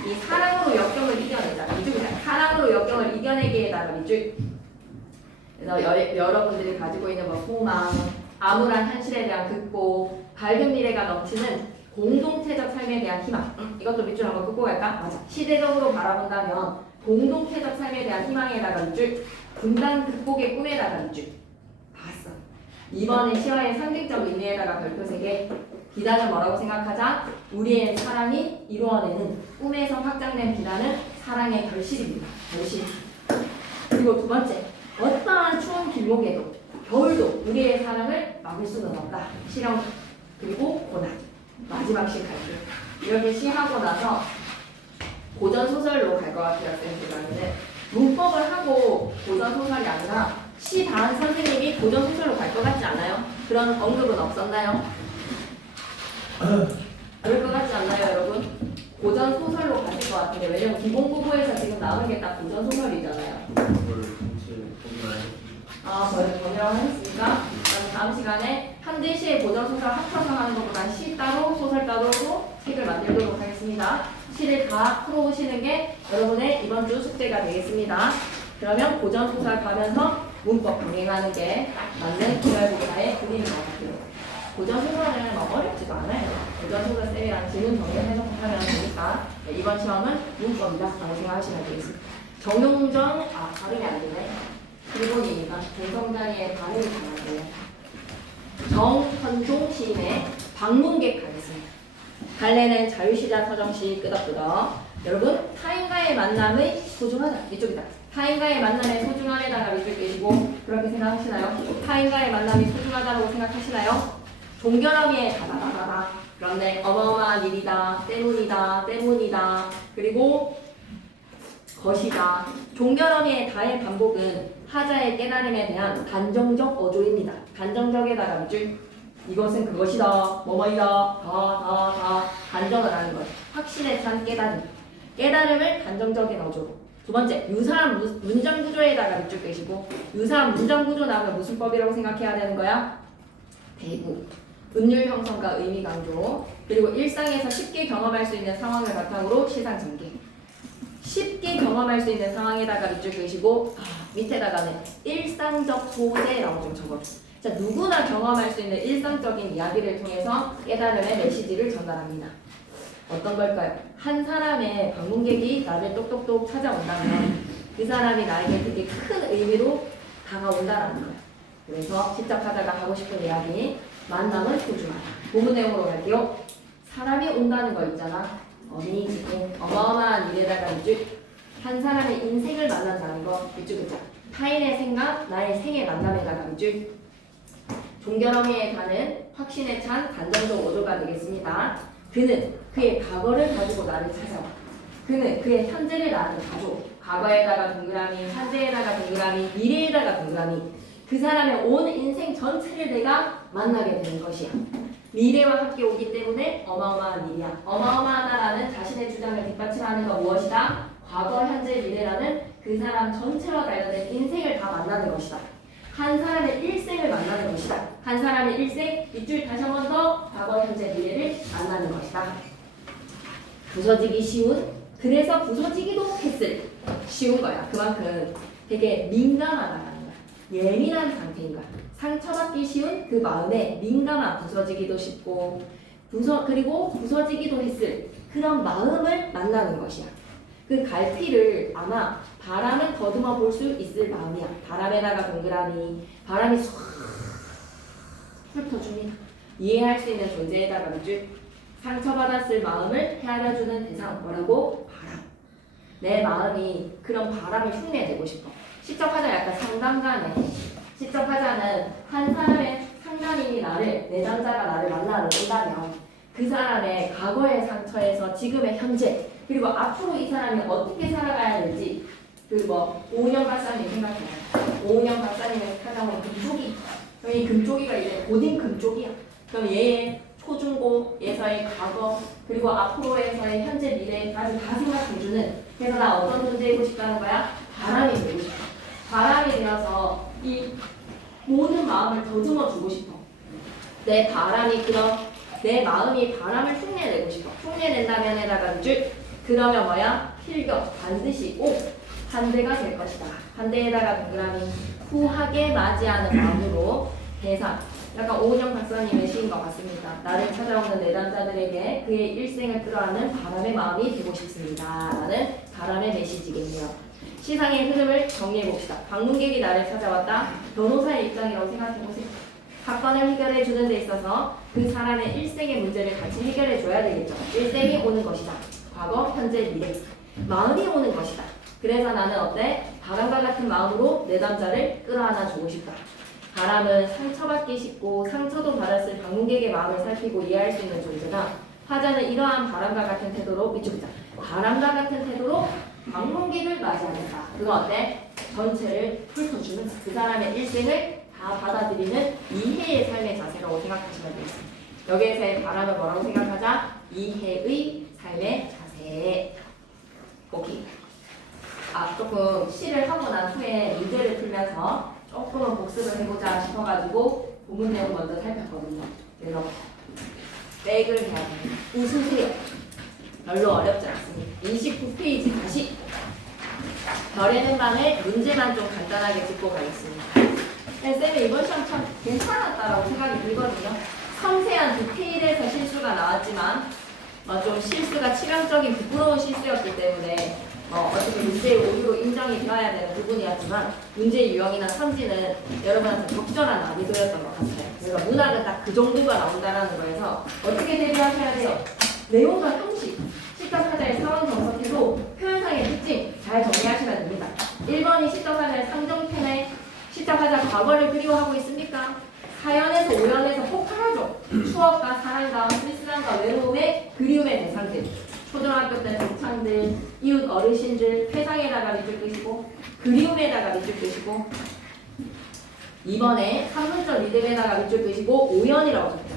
이 사랑으로 역경을 이겨내자. 밑줄이다. 사랑으로 역경을 이겨내기에다가 밑줄. 그래서 여러분들이 가지고 있는 뭐 소망, 암울한 현실에 대한 극복, 밝은 미래가 넘치는 공동체적 삶에 대한 희망. 이것도 밑줄 한번 긋고 갈까? 맞아. 시대적으로 바라본다면 공동체적 삶에 대한 희망에다가 밑줄, 분단 극복의 꿈에다가 밑줄. 봤어. 이번에 시화의 상징적 의미에다가 별표 3개. 비단을 뭐라고 생각하자? 우리의 사랑이 이루어내는 꿈에서 확장된 비단은 사랑의 결실입니다. 결실. 그리고 두 번째, 어떠한 추운 길목에도 겨울도 우리의 사랑을 막을 수는 없다. 실험 그리고 고난. 마지막 시 갈게요. 이렇게 시하고 나서 고전 소설로 갈 것 같아요. 쌤들은 문법을 하고 고전 소설이 아니라 시 다한 선생님이 고전 소설로 갈 것 같지 않아요? 그런 언급은 없었나요? 그럴 것 같지 않나요, 여러분? 고전 소설로 가실 것 같은데 왜냐면 기본국어에서 지금 나오는 게 딱 고전 소설이잖아요. 저희는 번역을 했으니까 그럼 다음 시간에 한재 시의 고전 소설 합쳐서 하는 것보다 시 따로 소설 따로 책을 만들도록 하겠습니다. 시를 다 풀어오시는 게 여러분의 이번 주 숙제가 되겠습니다. 그러면 고전 소설 가면서 문법 병행하는 게 딱 맞는 기말고사의 그림인 것 같아요. 고전 소설은 뭐 어렵지도 않아요. 고전 소설 쌤이랑 지문 정리를 해석하면 되니까 이번 시험은 문법이다 라고 생각하시면 되겠습니다. 정용정, 발음이 안 되네. 일본이니까 동성자리의 발음이 잘안돼요. 정현종 시인의 방문객 가겠습니다. 갈래는 자유시장 서정시 끄덕끄덕. 여러분 타인과의 만남의 소중하다. 이쪽이다. 타인과의 만남의 소중함에다가 밑줄 끄시고 그렇게 생각하시나요? 타인과의 만남이 소중하다고 생각하시나요? 종결함의 다다다다다. 그런데 어마어마한 일이다. 때문이다. 그리고 것이다. 종결함의 다의 반복은 하자의 깨달음에 대한 단정적 어조입니다. 단정적에다가 밑줄. 이것은 그것이다. 뭐뭐이다. 다. 단정을 하는 것. 확신에 찬 깨달음. 깨달음을 단정적인 어조로. 두 번째, 유사한 문장 구조에다가 밑줄 끄시고 유사한 문장 구조 나오면 무슨 법이라고 생각해야 되는 거야? 대구. 은율 형성과 의미 강조. 그리고 일상에서 쉽게 경험할 수 있는 상황을 바탕으로 시상 전개. 쉽게 경험할 수 있는 상황에다가 밑줄 끄시고 밑에다가는 일상적 소재라고 좀 적어줘. 자, 누구나 경험할 수 있는 일상적인 이야기를 통해서 깨달음의 메시지를 전달합니다. 어떤 걸까요? 한 사람의 방문객이 나를 똑똑똑 찾아온다면 그 사람이 나에게 되게 큰 의미로 다가온다라는 거예요. 그래서 시작하다가 하고 싶은 이야기, 만남은 소중하다. 본문 내용으로 갈게요. 사람이 온다는 거 있잖아. 어린이집에 어마어마한 일에다가 밑줄. 한 사람의 인생을 만난다는 거 밑줄 긋자. 타인의 생각, 나의 생의 만남에다가 밑줄. 종결함에 가는 확신에 찬 단정적 어조가 되겠습니다. 그는 그의 과거를 가지고 나를 찾아와. 그는 그의 현재를 나한테 가져. 과거에다가 동그라미, 현재에다가 동그라미, 미래에다가 동그라미. 그 사람의 온 인생 전체를 내가 만나게 되는 것이야. 미래와 함께 오기 때문에 어마어마한 일이야. 어마어마하다라는 자신의 주장을 뒷받침하는 건 무엇이다? 과거, 현재, 미래라는 그 사람 전체와 관련된 인생을 다 만나는 것이다. 한 사람의 일생을 만나는 것이다. 한 사람의 일생, 밑줄 다시 한 번 더 과거, 현재, 미래를 만나는 것이다. 부서지기 쉬운, 그래서 부서지기도 했을. 쉬운 거야. 그만큼 되게 민감하다라는 거야. 예민한 상태인 거야. 상처받기 쉬운 그 마음에 민감한 부서지기도 쉽고 그리고 부서지기도 했을 그런 마음을 만나는 것이야. 그 갈피를 아마 바람을 더듬어 볼 수 있을 마음이야. 바람에다가 동그라미, 바람이 쏙 훑어줍니다. 이해할 수 있는 존재에다가 밑줄, 상처받았을 마음을 헤아려주는 대상, 뭐라고? 바람. 내 마음이 그런 바람을 흉내내고 싶어. 시적하자 약간 상담가네. 시적하자는 한 사람의 상담인이 내담자가 나를 만나러 온다면 그 사람의 과거의 상처에서 지금의 현재, 그리고 앞으로 이 사람이 어떻게 살아가야 될지, 오은영 박사님 생각해요. 오은영 박사님의 찾아온 금쪽이. 그럼 이 금쪽이가 이제 고딩 금쪽이야. 그럼 얘의 초중고에서의 과거, 그리고 앞으로에서의 현재 미래까지 다 생각해주는, 그래서 나 어떤 존재이고 싶다는 거야? 바람이 되고 싶어. 바람이 되어서 이 모든 마음을 더듬어 주고 싶어. 내 마음이 바람을 흉내내고 싶어. 흉내낸다면에다가 그러면 뭐야? 필격, 반드시 꼭 반대가 될 것이다. 반대에다가 동그라미, 후하게 맞이하는 마음으로 대상. 약간 오은영 박사님의 시인 것 같습니다. 나를 찾아오는 내담자들에게 그의 일생을 끌어안는 바람의 마음이 되고 싶습니다. 라는 바람의 메시지겠네요. 시상의 흐름을 정리해봅시다. 방문객이 나를 찾아왔다. 변호사의 입장이라고 생각해보세요. 사건을 해결해 주는 데 있어서 그 사람의 일생의 문제를 같이 해결해 줘야 되겠죠. 일생이 오는 것이다. 과거, 현재, 미래. 마음이 오는 것이다. 그래서 나는 어때? 바람과 같은 마음으로 내담자를 끌어안아 주고 싶다. 바람은 상처받기 쉽고 상처도 받았을 방문객의 마음을 살피고 이해할 수 있는 존재다. 화자는 이러한 바람과 같은 태도로 미축자. 바람과 같은 태도로 방문객을 맞이하는다. 그거 어때? 전체를 훑어주는 그 사람의 일생을 다 받아들이는 이해의 삶의 자세라고 생각하시면 되겠습니다. 여기에서의 바람을 뭐라고 생각하자? 이해의 삶의 자세. 오케이. 조금 시를 하고 난 후에 문제를 풀면서 조금은 복습을 해보자 싶어가지고 본문 내용 먼저 살폈거든요. 그래서 백을 해야 됩니다. 웃으세요. 별로 어렵지 않습니다. 29페이지 다시. 별에는 밤에 문제만 좀 간단하게 짚고 가겠습니다. 쌤이 이번 시험 참 괜찮았다라고 생각이 들거든요. 섬세한 디테일에서 실수가 나왔지만 좀 실수가 치명적인 부끄러운 실수였기 때문에 어떻게 문제의 오류로 인정이 되어야 되는 부분이었지만 문제의 유형이나 성질은 여러분한테 적절한 난이도였던 것 같아요. 그래서 문학은 딱 그 정도가 나온다는 거에서 어떻게 대비하셔야 돼요? 내용과 형식, 시적하자의 상황 정석해도 표현상의 특징 잘 정리하시면 됩니다. 1번이 시적하자의 상정편에 시적하자 과거를 그리워하고 있습니까? 4연에서 5연에서 폭발하죠. 추억과 사랑과 쓸쓸함과 외로움의 그리움의 대상들. 초등학교 때 동창들, 이웃 어르신들, 회상에다가 밑줄 끄시고 그리움에다가 밑줄 끄시고 2번에 3분절 리듬에다가 밑줄 끄시고 5연이라고 적죠.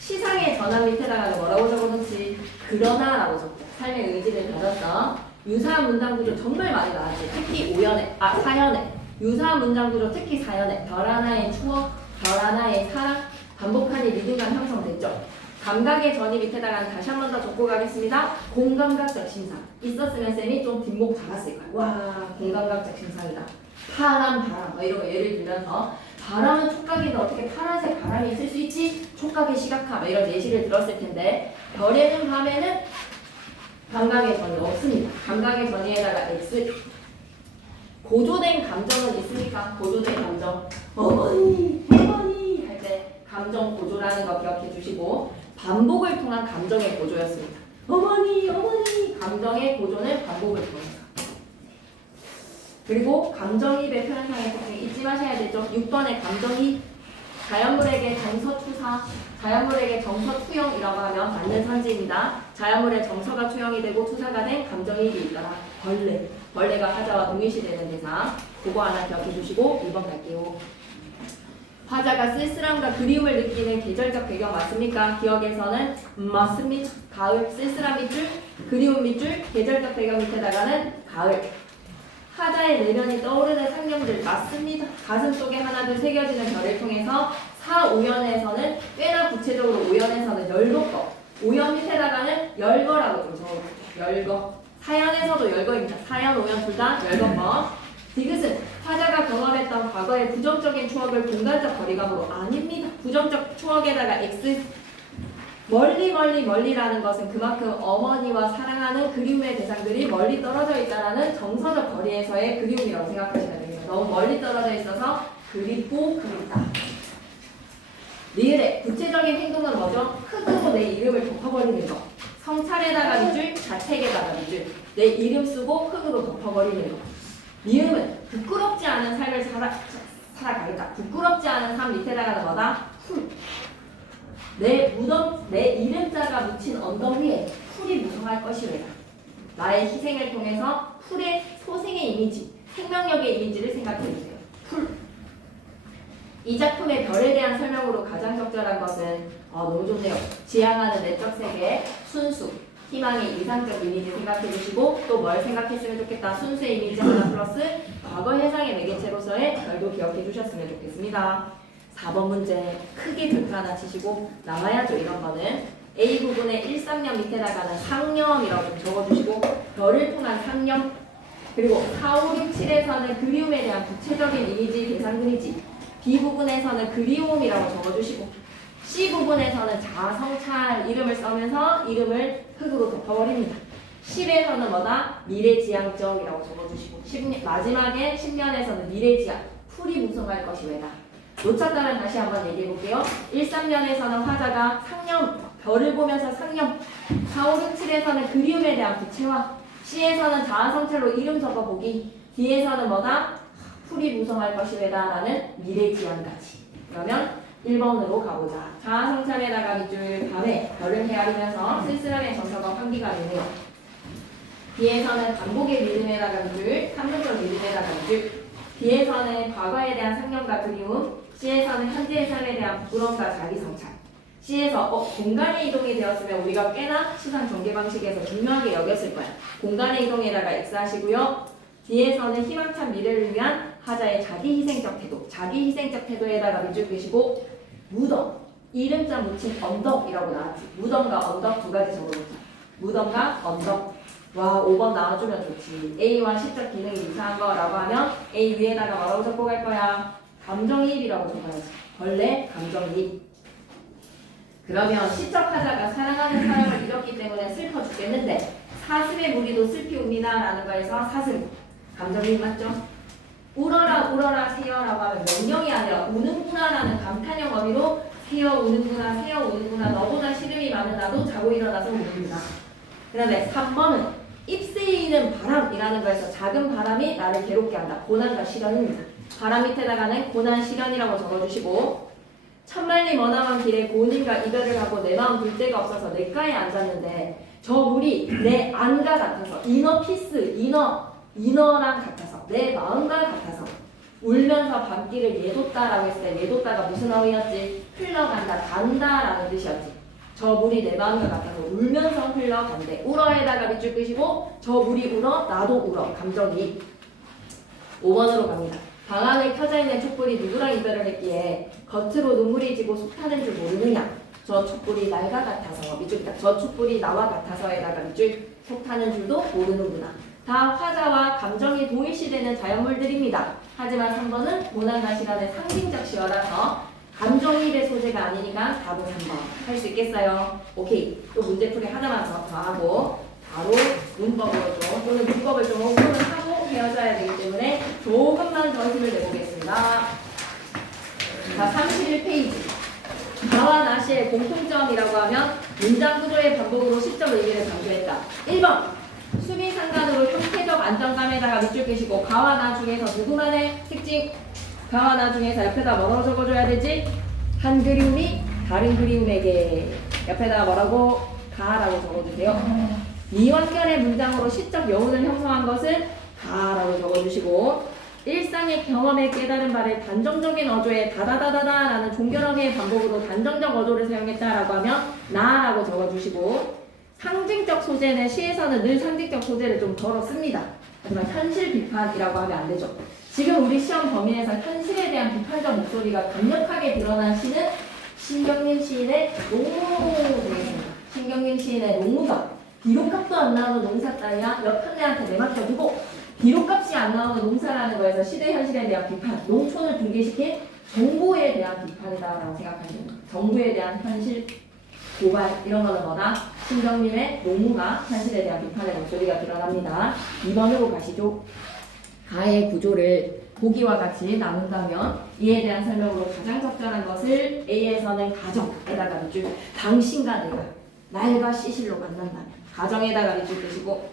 시상의 전환 밑에다가 뭐라고 적어놓지? 그러나라고 적죠. 삶의 의지를 가졌어. 유사한 문장 구조 정말 많이 나왔지. 특히 4연에 유사한 문장 구조 특히 4연에 별 하나의 추억, 별 하나의 사랑, 반복하니 리듬감 형성됐죠. 감각의 전이 밑에다가 다시 한 번 더 적고 가겠습니다. 공감각적 신상. 있었으면 쌤이 좀 뒷목 잡았을 거예요. 와, 공감각적 신상이다. 파란 바람. 이런 거 예를 들면서 바람은 촉각인데 어떻게 파란색 바람이 있을 수 있지? 촉각의 시각화. 이런 예시를 들었을 텐데 별에는 밤에는 감각의 전이 없습니다. 감각의 전이에다가 X. 고조된 감정은 있습니까? 고조된 감정. 어머니, 할머니 할 때 감정 고조라는 거 기억해 주시고 반복을 통한 감정의 고조였습니다. 어머니, 어머니 감정의 고조는 반복을 통해서. 그리고 감정이입의 표현상의 특징 잊지 마셔야 되죠. 6번의 감정이입. 자연물에게 정서투사, 자연물에게 정서투영이라고 하면 맞는 산지입니다. 자연물의 정서가 투영이 되고 투사가 된 감정이입이 있더라. 벌레. 벌레가 화자와 동일시되는 대상. 그거 하나 기억해 주시고 2번 갈게요. 화자가 쓸쓸함과 그리움을 느끼는 계절적 배경 맞습니까? 기억에서는 맞습니다. 가을, 쓸쓸함 밑줄, 그리움 밑줄, 계절적 배경 밑에다가는 가을. 화자의 내면이 떠오르는 상념들 맞습니다. 가슴 속에 하나둘 새겨지는 별을 통해서 4, 5연에서는 꽤나 구체적으로 5연에서는 열거거, 5연 밑에다가는 열거라고 좀 적어볼게요. 열거. 4연에서도 열거입니다. 4연, 5연 둘 다 열거거. 디귿은 화자가 경험했던 과거의 부정적인 추억을 공간적 거리감으로 아닙니다. 부정적 추억에다가 X 멀리라는 것은 그만큼 어머니와 사랑하는 그리움의 대상들이 멀리 떨어져 있다라는 정서적 거리에서의 그리움이라고 생각하시면 됩니다. 너무 멀리 떨어져 있어서 그립고 그립다. 리을의 구체적인 행동은 뭐죠? 흙으로 내 이름을 덮어버리는 거. 성찰에다가 밑줄, 자택에다가 밑줄. 내 이름 쓰고 흙으로 덮어버리는 거. 미음은 부끄럽지 않은 삶을 살아가겠다. 부끄럽지 않은 삶 밑에다가는 뭐다? 풀. 내 이름자가 묻힌 언덕 위에 풀이 무성할 것이외다. 나의 희생을 통해서 풀의 소생의 이미지, 생명력의 이미지를 생각해주세요. 풀. 이 작품의 별에 대한 설명으로 가장 적절한 것은 너무 좋네요. 지향하는 내적 세계, 순수, 희망의 이상적 이미지 생각해주시고 또 뭘 생각했으면 좋겠다. 순수의 이미지 하나 플러스 과거 해상의 매개체로서의 별도 기억해주셨으면 좋겠습니다. 4번 문제 크게 별표 하나 치시고 나와야죠. 이런 거는 A 부분의 1, 3년 밑에다가는 상념이라고 좀 적어주시고 별을 통한 상념 그리고 4, 5, 6, 7에서는 그리움에 대한 구체적인 이미지 대상들이지 B 부분에서는 그리움이라고 적어주시고 C 부분에서는 자성찰 이름을 써면서 이름을 흙으로 덮어버립니다. 10에서는 뭐다? 미래지향적이라고 적어주시고 마지막에 10년에서는 미래지향 풀이 무성할 것이 왜다. 놓쳤다면 다시 한번 얘기해볼게요. 1, 3년에서는 화자가 상념, 별을 보면서 상념 4, 5, 6, 7에서는 그리움에 대한 구체화 C에서는 자아성찰로 이름 적어보기 D에서는 뭐다? 풀이 무성할 것이 왜다 라는 미래지향까지. 그러면 1번으로 가보자. 자아성찰에다가 밑줄 밤에 별을 헤아리면서 쓸쓸함의 정서가 환기가 되네요. D에서는 반복의 믿음에다가 밑줄, 3분절 믿음에다가 밑줄 B에서는 과거에 대한 상념과 그리움 C에서는 현재의 삶에 대한 부끄러움과 자기성찰 C에서 공간의 이동이 되었으면 우리가 꽤나 시상 전개 방식에서 중요하게 여겼을 거야. 공간의 이동에다가 X 하시고요. D에서는 희망찬 미래를 위한 하자의 자기희생적 태도 자기희생적 태도에다가 밑줄 끄시고 무덤 이름자 묻힌 언덕이라고 나왔지. 무덤과 언덕 두 가지 적어놓자. 무덤과 언덕 와 5번 나와주면 좋지. A와 시적 기능이 이상한 거라고 하면 A 위에다가 뭐라고 적고 갈 거야? 감정이입이라고 적어야지. 벌레 감정이입. 그러면 시적 하자가 사랑하는 사람을 잃었기 때문에 슬퍼 죽겠는데 사슴의 무리도 슬피 웁니다 라는 거에서 사슴 감정이입 맞죠? 울어라 새여라고 하면 명령이 아니라 우는구나 라는 감탄형 어미로 새여 우는구나 너보다 시름이 많은 나도 자고 일어나서 우는구나. 그 다음에 3번은 입새이는 바람이라는 거에서 작은 바람이 나를 괴롭게 한다. 고난과 시련입니다. 바람 밑에다가는 고난 시련이라고 적어주시고 천만리 머나먼 길에 고님과 이별을 하고 내 마음 둘 데가 없어서 냇가에 앉았는데 저 물이 내 안과 같아서 이너 피스 이너랑 같아서 내 마음과 같아서 울면서 밤길을 예돋다라고 했을 때 예돋다가 무슨 어휘였지? 흘러간다 단다라는 뜻이었지. 저 물이 내 마음과 같아서 울면서 흘러간대. 울어에다가 밑줄 끄시고 저 물이 울어 나도 울어. 감정이 5번으로 갑니다. 방 안에 켜져 있는 촛불이 누구랑 이별을 했기에 겉으로 눈물이 지고 속 타는 줄 모르느냐. 저 촛불이 날과 같아서 밑줄 저 촛불이 나와 같아서에다가 밑줄 속 타는 줄도 모르는구나. 다 화자와 감정이 동일시되는 자연물들입니다. 하지만 3번은 고난과 시련의 상징적 시어라서 감정이입의 소재가 아니니까 답은 3번. 할 수 있겠어요? 오케이. 또 문제풀이 하나만 더 하고 바로 문법으로 또는 문법을 좀 공부를 하고 헤어져야 되기 때문에 조금만 더 힘을 내보겠습니다. 자, 31페이지. 나와 나시의 공통점이라고 하면 문장 구조의 반복으로 시적 의미를 강조했다. 1번. 수비 상관으로 형태적 안정감에다가 밑줄 끄시고 가와 나 중에서 누구만의 특징 가와 나 중에서 옆에다 뭐라고 적어줘야 되지? 한 그리움이 다른 그리움에게 옆에다 뭐라고? 가라고 적어주세요. 미완결의 문장으로 시적 여운을 형성한 것은 가라고 적어주시고 일상의 경험에 깨달은 바를 단정적인 어조에 다다다다다라는 종결어미의 반복으로 단정적 어조를 사용했다라고 하면 나라고 적어주시고 상징적 소재는 시에서는 늘 상징적 소재를 좀 덜어 씁니다. 하지만 현실 비판이라고 하면 안 되죠. 지금 우리 시험 범위에서 현실에 대한 비판적 목소리가 강력하게 드러난 시는 신경림 시인의 농무 되겠습니다. 신경림 시인의 농무가 비록 값도 안 나오는 농사 따위야 옆 판내한테 내맡겨두고 비료값이 안 나오는 농사라는 거에서 시대 현실에 대한 비판, 농촌을 붕괴시킨 정부에 대한 비판이다라고 생각하시면 됩니다. 정부에 대한 현실 고발 이런 거는 뭐다? 신정민의 농무가 현실에 대한 비판의 목소리가 드러납니다. 2번으로 가시죠. 가의 구조를 보기와 같이 나눈다면 이에 대한 설명으로 가장 적절한 것을 A에서는 가정에다가 밑줄 당신과 내가 날과 시실로 만난다면 가정에다가 밑줄 뜨시고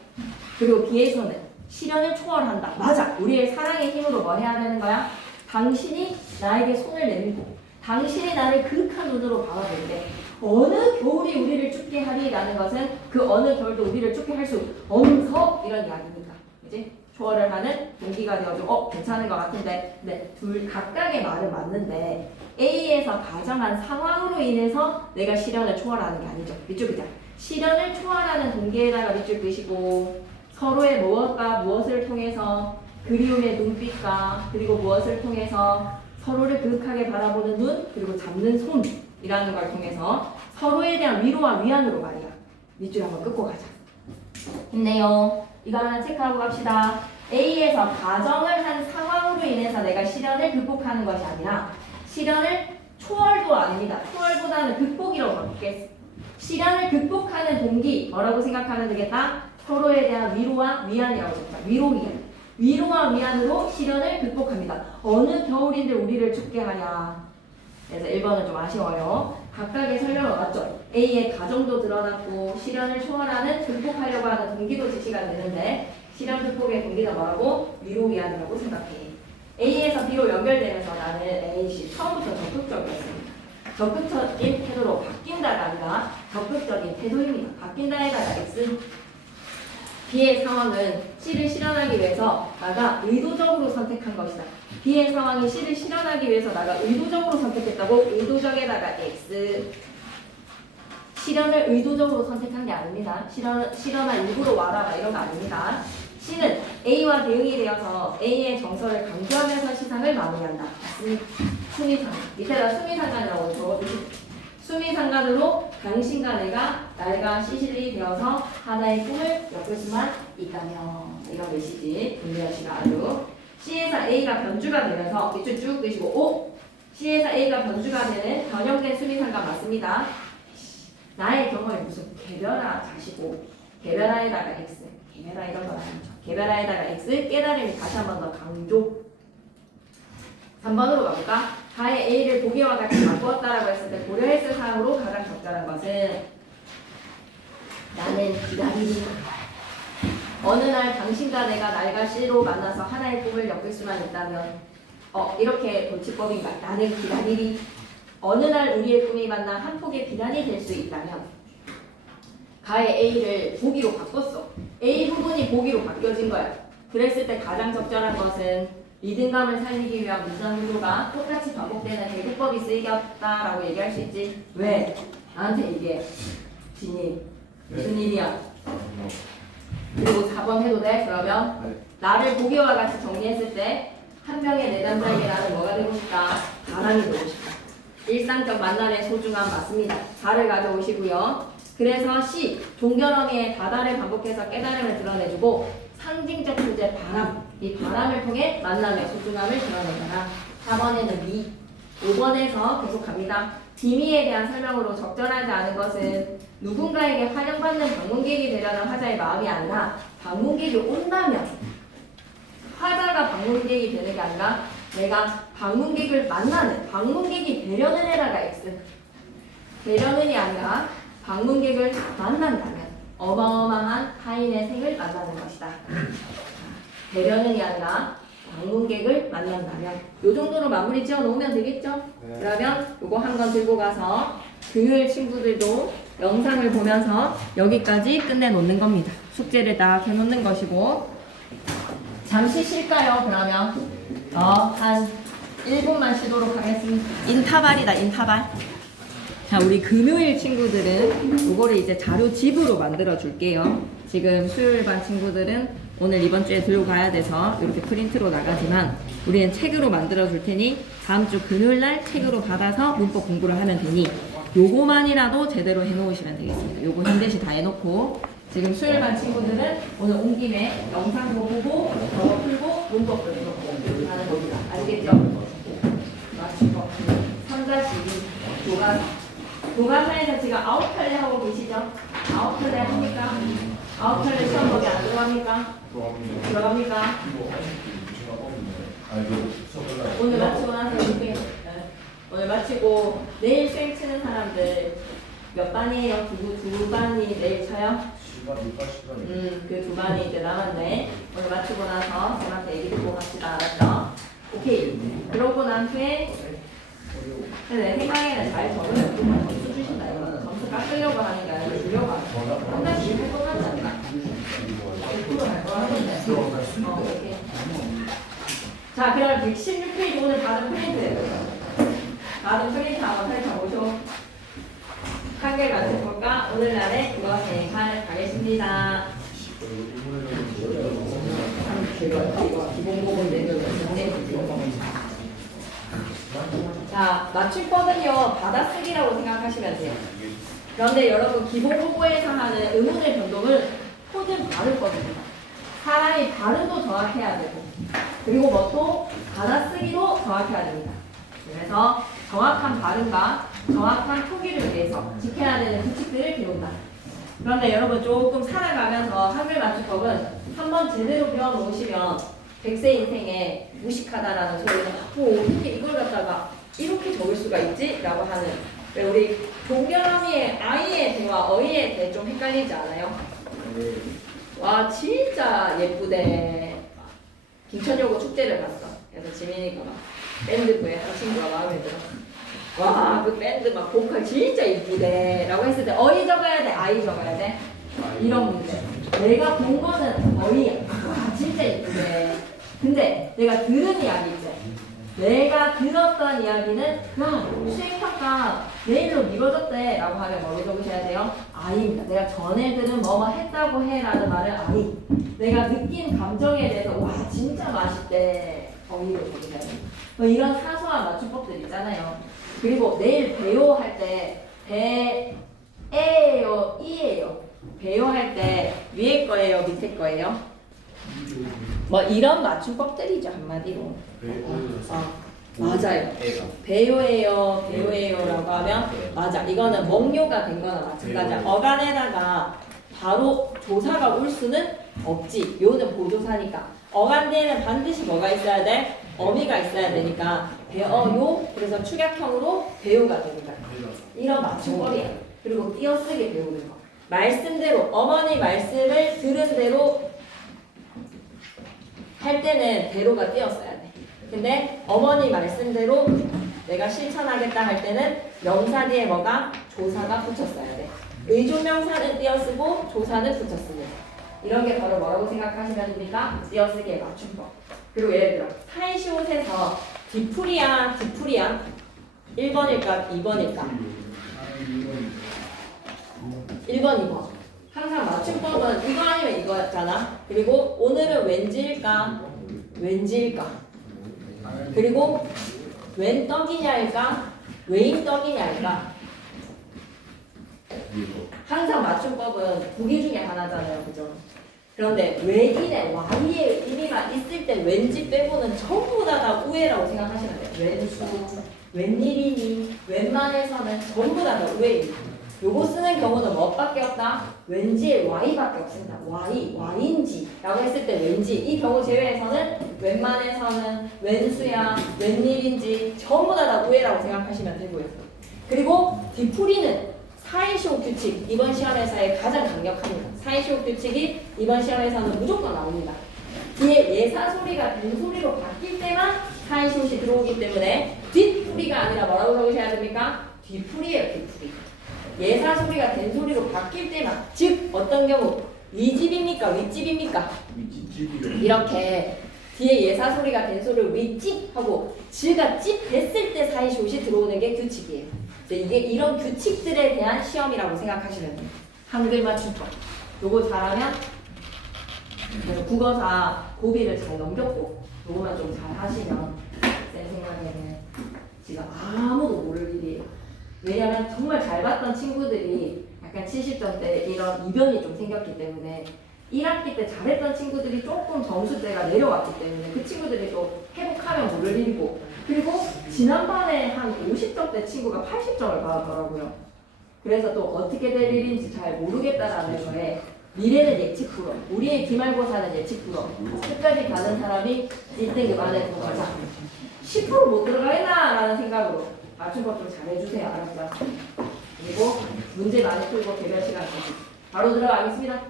그리고 B에서는 시련을 초월한다. 맞아. 우리의 사랑의 힘으로 뭐 해야 되는 거야? 당신이 나에게 손을 내밀고 당신이 나를 그윽한 눈으로 바라보는데 어느 겨울이 우리를 춥게 하리라는 것은 그 어느 겨울도 우리를 춥게 할 수 없어 이런 이야기입니다. 그지? 초월을 하는 동기가 되어주고 괜찮은 것 같은데 네, 둘 각각의 말은 맞는데 A에서 가정한 상황으로 인해서 내가 시련을 초월하는 게 아니죠. 밑줄 그자. 시련을 초월하는 동기에다가 밑줄 그시고 서로의 무엇과 무엇을 통해서 그리움의 눈빛과 그리고 무엇을 통해서 서로를 그윽하게 바라보는 눈 그리고 잡는 손이라는 걸 통해서 서로에 대한 위로와 위안으로 말이야. 밑줄 한번 끊고 가자. 힘내요. 이거 하나 체크하고 갑시다. A에서 가정을 한 상황으로 인해서 내가 시련을 극복하는 것이 아니라 시련을 초월도 아닙니다. 초월보다는 극복이라고 바꾸겠습니다. 시련을 극복하는 동기 뭐라고 생각하면 되겠다? 서로에 대한 위로와 위안이라고 적자. 위로 위안. 위로와 위안으로 시련을 극복합니다. 어느 겨울인데 우리를 춥게 하냐. 그래서 1번은 좀 아쉬워요. 각각의 설명을 맞죠? A의 가정도 드러났고 시련을 초월하는 극복하려고 하는 동기도 제시가 되는데 시련 극복의 동기는 뭐라고? 위로 위안이라고 생각해. A에서 B로 연결되면서 나는 A씨 처음부터 적극적이었습니다. 적극적인 태도로 바뀐다가 아니라 적극적인 태도입니다. 바뀐다에다가 X. B의 상황은 C를 실현하기 위해서 나가 의도적으로 선택한 것이다. B의 상황이 C를 실현하기 위해서 나가 의도적으로 선택했다고 의도적에다가 X. 실현을 의도적으로 선택한 게 아닙니다. 실현한 일부러 와라 이런 거 아닙니다. C는 A와 대응이 되어서 A의 정서를 강조하면서 시상을 마무리한다. 수미상관. 밑에다 수미상관이라고 적어주시고 수미상관으로 당신과 내가 날과 시실이 되어서 하나의 꿈을 엮을 수만 있다면 이런 메시지 분명하시가 아주 C에서 A가 변주가 되면서 밑줄 쭉 그시고 O C에서 A가 변주가 되는 변형된 수미상관 맞습니다. 나의 경우에 무슨 개별화 자시고 개별화에다가 X 개별화 이런 건 아니죠. 개별화에다가 X 깨달음이 다시 한 번 더 강조. 3번으로 가볼까? 가의 A를 보기와 같이 바꾸었다라고 했을 때 고려했을 사항으로 가장 적절한 것은 나는 기다리는 어느 날 당신과 내가 날과 C로 만나서 하나의 꿈을 엮을 수만 있다면 이렇게 도치법인가? 나는 기다리리 어느 날 우리의 꿈이 만나 한 폭의 비단이 될 수 있다면 가의 A를 보기로 바꿨어. A 부분이 보기로 바뀌어진 거야. 그랬을 때 가장 적절한 것은 리듬감을 살리기 위한 문장 구조가 똑같이 반복되는 대구법이 쓰이겠다라고 얘기할 수 있지. 왜? 나한테 이게 진이 무슨 일이야? 그리고 4번 해도 돼? 그러면 나를 보기와 같이 정리했을 때 한 명의 내담자에게 나는 뭐가 되고 싶다? 가랑이 되고 싶다. 일상적 만남의 소중함 맞습니다. 4를 가져오시고요. 그래서 C, 종결어미의 다다를 반복해서 깨달음을 드러내주고 상징적 소재 바람, 이 바람을 통해 만남의 소중함을 드러내거나 4번에는 미, 5번에서 계속 갑니다. 비미에 대한 설명으로 적절하지 않은 것은 누군가에게 환영받는 방문객이 되려는 화자의 마음이 아니라 방문객이 온다면 화자가 방문객이 되는 게 아니라 내가 방문객을 만나는 방문객이 되려는 애다가 X 되려는이 아니라 방문객을 만난다면 어마어마한 타인의 생을 만나는 것이다. 되려는이 아니라 방문객을 만난다면 이 정도로 마무리 지어 놓으면 되겠죠? 네. 그러면 이거 한 건 들고 가서 금요일 친구들도 영상을 보면서 여기까지 끝내 놓는 겁니다. 숙제를 딱 해놓는 것이고 잠시 쉴까요? 그러면 한 1분만 쉬도록 하겠습니다. 인타발이다 인타발. 자, 우리 금요일 친구들은 이거를 이제 자료 집으로 만들어 줄게요. 지금 수요일 반 친구들은 오늘 이번 주에 들고 가야 돼서 이렇게 프린트로 나가지만 우리는 책으로 만들어 줄 테니 다음 주 금요일 날 책으로 받아서 문법 공부를 하면 되니 요거만이라도 제대로 해놓으시면 되겠습니다. 요거 현대시 다 해놓고 지금 수요일반 친구들은 오늘 온 김에 영상도 보고 영어 풀고 문법도 풀고 하는 겁니다. 아시겠죠? 맞추고 3-2 교과서. 교과서에서 지금 아웃할래 하고 계시죠? 아웃할래 합니까? 아웃할래 시험 보기 안 들어갑니까? 들어갑니까? 오늘 마치고 나서 이렇게 오늘 마치고 내일 수행 치는 사람들 몇 반이에요? 두 반이 내일 쳐요? 그 두 반이 이제 남았네. 오늘 마치고 나서 쌤한테 얘기 듣고 갑시다. 알았죠? 오케이. 그러고 난 후에 내 생각에는 잘 적으면 그만 점수 주신다. 이거 점수 깎으려고 하는 게 아니라 주려고 하는 거. 한 달씩 할 것 같지 않나? 100% 할거 하던데. 오케이. 자, 그럼 116페이지 오늘 받은 프린트. 받은 프린트 한번 살펴보죠. 한결 같이 볼까? 오늘날의 국어 생활 가겠습니다. 기본 부분 자, 맞춤법은요 받아쓰기라고 생각하시면 돼요. 그런데 여러분 기본 국어에서 하는 의문의 변동은 코드 발음 거든요. 사람이 발음도 정확해야 되고 그리고 뭐 또 받아쓰기도 정확해야 됩니다. 그래서 정확한 발음과 정확한 표기를 위해서 지켜야 되는 규칙들을 배운다. 그런데 여러분 조금 살아가면서 한글 맞춤법은 한번 제대로 배워놓으시면 100세 인생에 무식하다라는 소리는 어떻게 이걸 갖다가 이렇게 적을 수가 있지? 라고 하는 왜 우리 동결함이의 아이의 대와 어이의 대 좀 헷갈리지 않아요? 와 진짜 예쁘대. 김천여고 축제를 갔어. 그래서 지민이가 막 밴드부에 한 친구가 마음에 들어. 와, 그 밴드 막 보컬 진짜 이쁘대 라고 했을 때 어이 적어야 돼? 아이 적어야 돼? 이런 문제. 내가 본 거는 어이야. 와, 진짜 이쁘대. 근데 내가 들은 이야기 있지? 내가 들었던 이야기는 야, 수행평가 내일로 미뤄졌대 라고 하면 뭐로 적으셔야 돼요? 아이입니다. 내가 전에 들은 뭐뭐 했다고 해 라는 말은 아이. 내가 느낀 감정에 대해서 와, 진짜 맛있대. 어이로 적으셔야 돼요. 뭐 이런 사소한 맞춤법들 있잖아요. 그리고 내일 배요 할 때 배에요, 이에요. 배요 할 때 위에 거예요, 밑에 거예요? 뭐 이런 맞춤법들이죠 한마디로. 맞아요. 배요예요, 배요예요라고 하면 맞아. 이거는 목요가 된 거나 마찬가지야. 어간에다가 바로 조사가 올 수는 없지. 요는 보조사니까. 어간 뒤에는 반드시 뭐가 있어야 돼? 어미가 있어야 되니까 배어요. 그래서 축약형으로 배요가 됩니다. 이런 맞춤법이야. 그리고 띄어쓰기 배우는 거. 말씀대로 어머니 말씀을 들은 대로 할 때는 대로가 띄었어야 돼. 근데 어머니 말씀대로 내가 실천하겠다 할 때는 명사 뒤에 뭐가? 조사가 붙였어야 돼. 의존명사는 띄어쓰고 조사는 붙였습니다. 이런 게 바로 뭐라고 생각하시면 됩니까? 띄어쓰기의 맞춤법. 그리고 예를 들어 타이시옷에서 뒤풀이야, 뒤풀이야 1번일까? 2번일까? 1번, 2번. 항상 맞춤법은 이거 아니면 이거였잖아. 그리고 오늘은 왠지일까? 왠지일까? 그리고 웬 떡이냐일까? 왜인 떡이냐일까? 항상 맞춤법은 보기 중에 하나잖아요. 그죠? 그런데 왜인의 Y의 의미만 있을 때 왠지 빼고는 전부 다 우회라고 생각하시면 돼요. 왠수, 웬일이니, 웬만해서는 전부 다 우회입니다. 요거 쓰는 경우는 뭐밖에 없다? 왠지의 Y밖에 없습니다. Y인지 라고 했을 때 왠지 이 경우 제외해서는 웬만해서는 웬수야, 웬일인지 전부 다 우회라고 생각하시면 되고요. 그리고 뒤풀이는 사이시옷 규칙 이번 시험에서의 가장 강력합니다. 사이시옷 규칙이 이번 시험에서는 무조건 나옵니다. 뒤에 예사 소리가 된 소리로 바뀔 때만 사이시옷이 들어오기 때문에 뒷풀이가 아니라 뭐라고 적으셔야 됩니까? 뒤풀이에요, 뒤풀이. 예사 소리가 된 소리로 바뀔 때만, 즉 어떤 경우 위집입니까? 윗집입니까? 이렇게 뒤에 예사 소리가 된 소리를 윗집하고 즈가 집 됐을 때 사이시옷이 들어오는 게 규칙이에요. 이게 이런 규칙들에 대한 시험이라고 생각하시면 돼요. 한글 맞춤법. 요거 잘하면 국어사 고비를 잘 넘겼고 요거만 좀 잘 하시면 제 생각에는 지금 아무도 모를 일이에요. 왜냐면 정말 잘 봤던 친구들이 약간 약간 70점대 이런 이변이 좀 생겼기 때문에 1학기 때 잘했던 친구들이 조금 점수대가 내려왔기 때문에 그 친구들이 또 회복하면 모를 일이고, 그리고 지난번에 한 50점대 친구가 80점을 받았더라고요. 그래서 또 어떻게 될 일인지 잘 모르겠다라는 거에 미래는 예측 불허, 우리의 기말고사는 예측 불허, 끝까지 가는 사람이 1등급 안에 들어가자. 10%못 들어가겠나 라는 생각으로 맞춤법 좀 잘해주세요. 알았죠? 그리고 문제 많이 풀고 개별 시간까지 바로 들어가겠습니다.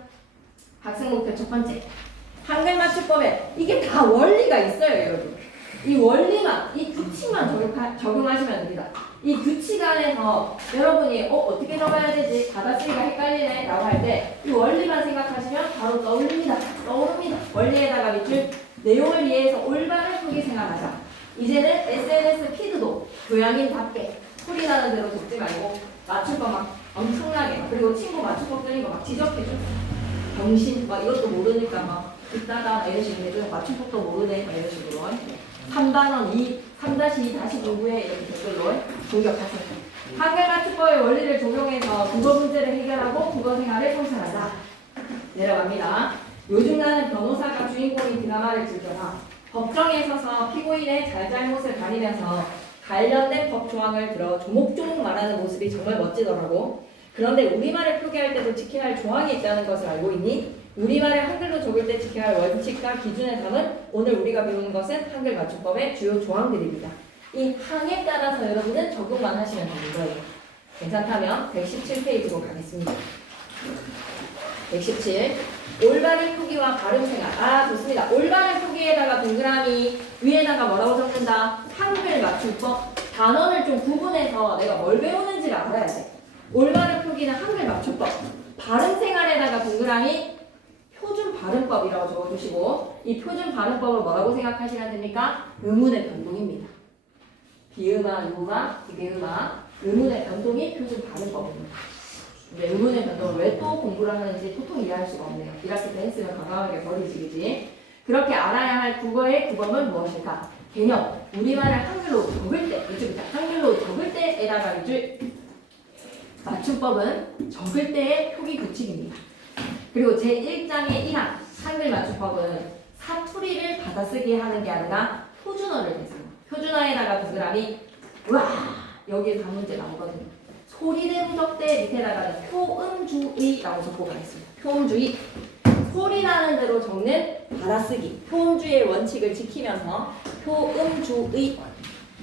학생 목표 첫 번째, 한글 맞춤법에 이게 다 원리가 있어요, 여러분. 이 원리만, 이 규칙만 적용하시면 됩니다. 이 규칙 안에서 여러분이 어떻게 적어야 되지? 받아쓰기가 헷갈리네 라고 할 때 이 원리만 생각하시면 바로 떠오릅니다. 원리에다가 밑줄 내용을 이해해서 올바른 풀기 생각하자. 이제는 SNS 피드도 교양인답게 소리 나는 대로 적지 말고 맞춤법 막 엄청나게 그리고 친구 맞춤법 틀린 거 막 지적해줘. 병신 막 이것도 모르니까 막 듣다가 이런 식으로 해줘요. 맞춤법도 모르네 이런 식으로 3단원 3-2 다시 공부해 이렇게 댓글로 공격하세요. 한글 맞춤법의 원리를 적용해서 국어 문제를 해결하고 국어 생활을 성찰하자. 내려갑니다. 요즘 나는 변호사가 주인공인 드라마를 즐겨라. 법정에 서서 피고인의 잘잘못을 가리면서 관련된 법 조항을 들어 조목조목 말하는 모습이 정말 멋지더라고. 그런데 우리말을 표기할 때도 지켜야 할 조항이 있다는 것을 알고 있니? 우리말을 한글로 적을 때 지켜야 할 원칙과 기준을 담은 오늘 우리가 배우는 것은 한글 맞춤법의 주요 조항들입니다. 이 항에 따라서 여러분은 적용만 하시면 되는 거예요. 괜찮다면 117페이지로 가겠습니다. 117. 올바른 표기와 발음 생각. 좋습니다. 올바른 표기에다가 동그라미, 위에다가 뭐라고 적는다? 한글 맞춤법. 단원을 좀 구분해서 내가 뭘 배우는지를 알아야 돼. 올바른 표기는 한글 맞춤법. 발음 생활에다가 동그라미, 표준 발음법이라고 적어주시고, 이 표준 발음법을 뭐라고 생각하시면 됩니까? 의문의 변동입니다. 비음아, 유음아, 기계음아, 의문의 변동이 표준 발음법입니다. 근데 의문의 변동을 왜 또 공부를 하는지 도통 이해할 수가 없네요. 1학기 때 했으면 과감하게 버리지, 그지? 그렇게 알아야 할 국어의 구범은 무엇일까? 개념, 우리말을 한글로 적을 때, 이쪽입니다. 한글로 적을 때에다가 이줄 맞춤법은 적을 때의 표기 규칙입니다. 그리고 제1장의 1항, 한글 맞춤법은 사투리를 받아쓰기 하는 게 아니라 표준어를 대습니다. 표준어에다가 동그라미, 와! 여기에 단문제 나오거든요. 소리내무 적대 밑에다가는 표음주의라고 적고 가겠습니다. 표음주의. 소리 나는 대로 적는 받아쓰기. 표음주의의 원칙을 지키면서 표음주의.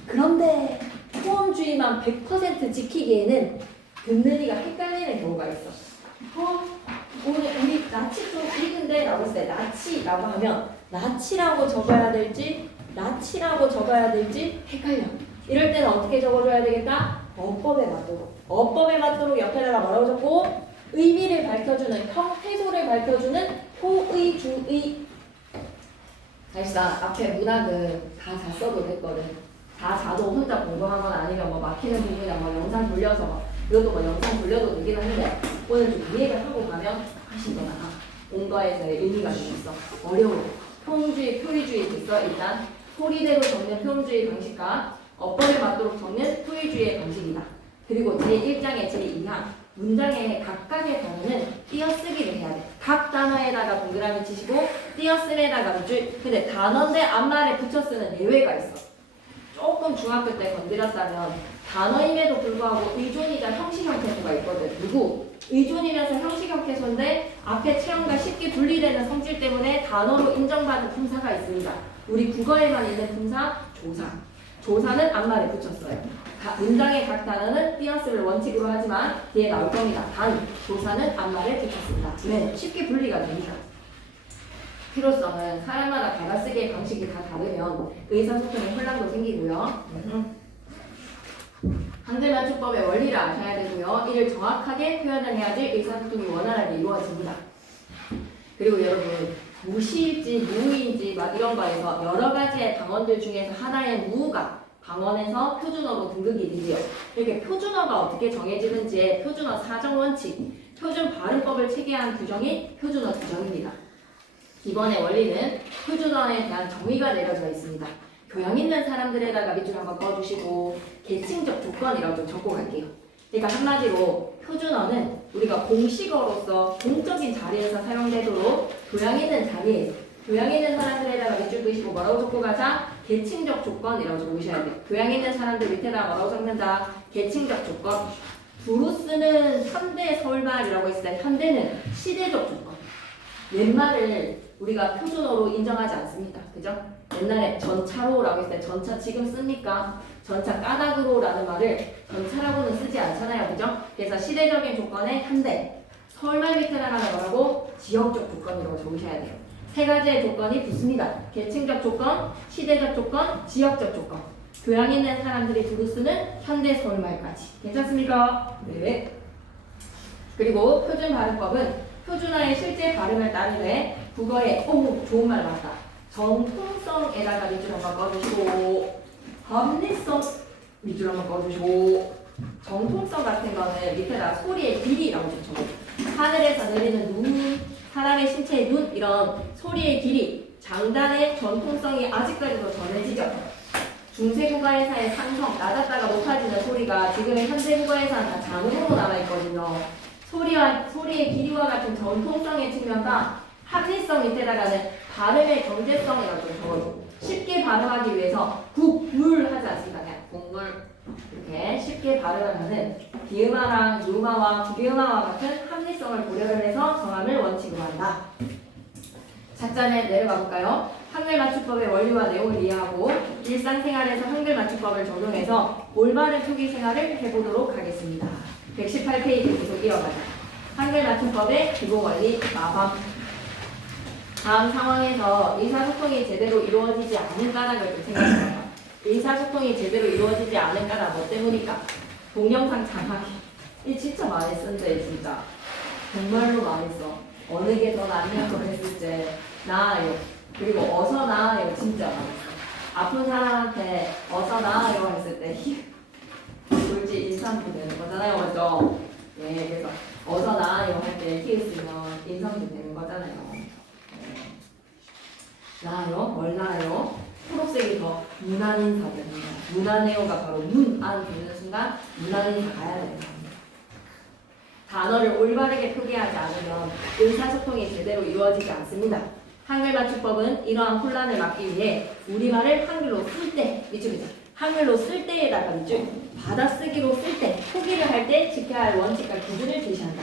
그런데 표음주의만 100% 지키기에는 듣는 이가 헷갈리는 경우가 있어. 오늘 우리 나치 좀 읽은데 라고 했을 때 나치라고 하면 나치라고 적어야 될지 나치라고 적어야 될지 헷갈려. 이럴 때는 어떻게 적어줘야 되겠다? 어법에 맞도록. 어법에 맞도록 옆에다가 뭐라고 적고 의미를 밝혀주는 형태소를 밝혀주는 표의주의. 사실상 앞에 문학은 다 잘 써도 됐거든. 다 자도 혼자 공부하거나 아니면 뭐 막히는 부분이나 뭐 영상 돌려서 뭐 이것도 뭐 영상 돌려도 되긴 한데 오늘 좀 이해를 하고 가면 훨씬 더 나아. 온거에서의 의미가 좀 있어. 어려워. 표음주의, 표의주의 됐어. 일단 소리대로 적는 표음주의 방식과 어법에 맞도록 적는 표의주의의 방식이다. 그리고 제1장의 제2항 문장의 각각의 단어는 띄어쓰기를 해야 돼. 각 단어에다가 동그라미 치시고 띄어쓰기에다가 밑줄. 근데 단어인데 앞말에 붙여 쓰는 예외가 있어. 조금 중학교 때 건드렸다면 단어임에도 불구하고 의존이자 형식 형태소가 있거든. 누구? 의존이면서 형식 형태소인데 앞에 체형과 쉽게 분리되는 성질 때문에 단어로 인정받은 품사가 있습니다. 우리 국어에만 있는 품사 조사. 조사는 앞말에 붙였어요. 문장의 각 단어는 띄어쓰기를 원칙으로 하지만 뒤에 나올 겁니다. 단, 조사는 앞말에 붙였습니다. 왜? 쉽게 분리가 됩니다. 필요성은 사람마다 받아쓰기의 방식이 다 다르면 의사소통에 혼란도 생기고요. 한글 맞춤법의 원리를 아셔야 되고요. 이를 정확하게 표현을 해야지 의사소통이 원활하게 이루어집니다. 그리고 여러분 무시일지 무의인지 막 이런 거에서 여러 가지의 방언들 중에서 하나의 무가 방언에서 표준어로 등극이 되지요. 이렇게 표준어가 어떻게 정해지는지의 표준어 사정원칙, 표준 발음법을 체계한 규정이 표준어 규정입니다. 이번의 원리는 표준어에 대한 정의가 내려져 있습니다. 교양 있는 사람들에다가 밑줄 한번 꺼주시고 계층적 조건이라고 좀 적고 갈게요. 그러니까 한마디로 표준어는 우리가 공식어로서 공적인 자리에서 사용되도록 교양 있는 자리에서 교양 있는 사람들에다가 밑줄 그으시고 뭐라고 적고 가자? 계층적 조건이라고 적으셔야 돼요. 교양 있는 사람들 밑에다가 뭐라고 적는다? 계층적 조건. 두루스는 현대 서울말이라고 했을 때 현대는 시대적 조건. 옛말을 우리가 표준어로 인정하지 않습니다. 그죠? 옛날에 전차로라고 했을 때 전차 지금 씁니까? 전차 까닭으로라는 말을 전차라고는 쓰지 않잖아요. 그죠? 그래서 시대적인 조건에 현대. 서울말 밑에다가 뭐라고? 지역적 조건이라고 적으셔야 돼요. 세 가지의 조건이 붙습니다. 계층적 조건, 시대적 조건, 지역적 조건. 교양 있는 사람들이 두루 쓰는 현대 서울말까지. 괜찮습니까? 네. 그리고 표준 발음법은 표준어의 실제 발음을 따르되 국어의 좋은 말 맞다. 정통성에다가 밑줄 한번 꺼주시고 합리성 밑줄 한번 꺼주시고 정통성 같은 거는 밑에다 소리의 길이라고 적어요. 하늘에서 내리는 눈, 사람의 신체의 눈 이런 소리의 길이, 장단의 전통성이 아직까지도 전해지죠. 중세 국어에서의 상성, 낮았다가 높아지는 소리가 지금의 현대 국어에서는 다 자음으로 남아있거든요. 소리의 길이와 같은 전통성의 측면과 합리성 밑에다가는 발음의 경제성이라고 좀 적어줘. 쉽게 발음하기 위해서 국물 하지 않습니다. 그냥 국물 이렇게 쉽게 발음을 하는 비음화랑 유음화와 부비음화와 같은 합리성을 고려를 해서 정함을 원칙으로 한다. 작전에 내려가 볼까요? 한글 맞춤법의 원리와 내용을 이해하고 일상생활에서 한글 맞춤법을 적용해서 올바른 표기 생활을 해보도록 하겠습니다. 118페이지 계속 이어가자. 한글 맞춤법의 기본 원리 마밤. 다음 상황에서 의사소통이 제대로 이루어지지 않는 까닭을 좀 생각해봐요. 의사소통이 제대로 이루어지지 않는 까닭 뭐 때문일까? 동영상 장악이. 이 진짜 많이 쓴대 진짜. 정말로 많이 써. 어느 게 더 낫냐고 했을 때 나아요. 그리고 어서 나아요 진짜 많이 써. 아픈 사람한테 어서 나아요 했을 때 솔직히 인상도 되는 거잖아요. 맞죠? 네, 그래서 어서 나아요 할 때 히읗이면 인상도 되는 거잖아요. 네. 나아요? 뭘 나아요? 초록색이 더 무난 인사입니다. 무난해요가 바로 문안 되는 순간 무난 인사 가야 되는 겁니다. 단어를 올바르게 표기하지 않으면 의사소통이 제대로 이루어지지 않습니다. 한글 맞춤법은 이러한 혼란을 막기 위해 우리말을 한글로 쓸 때, 밑줄이죠. 한글로 쓸 때에다가 밑줄, 받아쓰기로 쓸 때, 표기를 할 때 지켜야 할 원칙과 기준을 제시한다.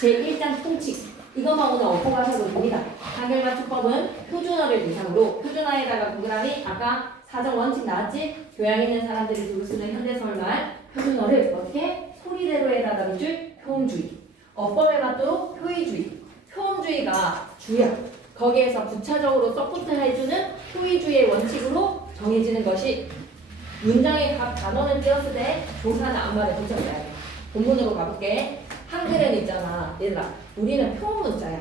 제1장 통칙. 이것만 오늘 엎고 가셔도 됩니다. 한글 맞춤법은 표준어를 대상으로 표준어에다가 동그라미 아까 사정 원칙 나왔지? 교양 있는 사람들이 두루 쓰는 현대서울말 표준어를 어떻게? 소리대로에다가 밑줄 표음주의. 어법에 맞도록 표의주의. 표음주의가 주야. 거기에서 부차적으로 서포트 해주는 표의주의의 원칙으로 정해지는 것이 문장의 각 단어는 띄었을 때 조사는 앞말에 붙여줘야 돼. 본문으로 가볼게. 한글은 있잖아. 얘들아, 우리는 표문자야.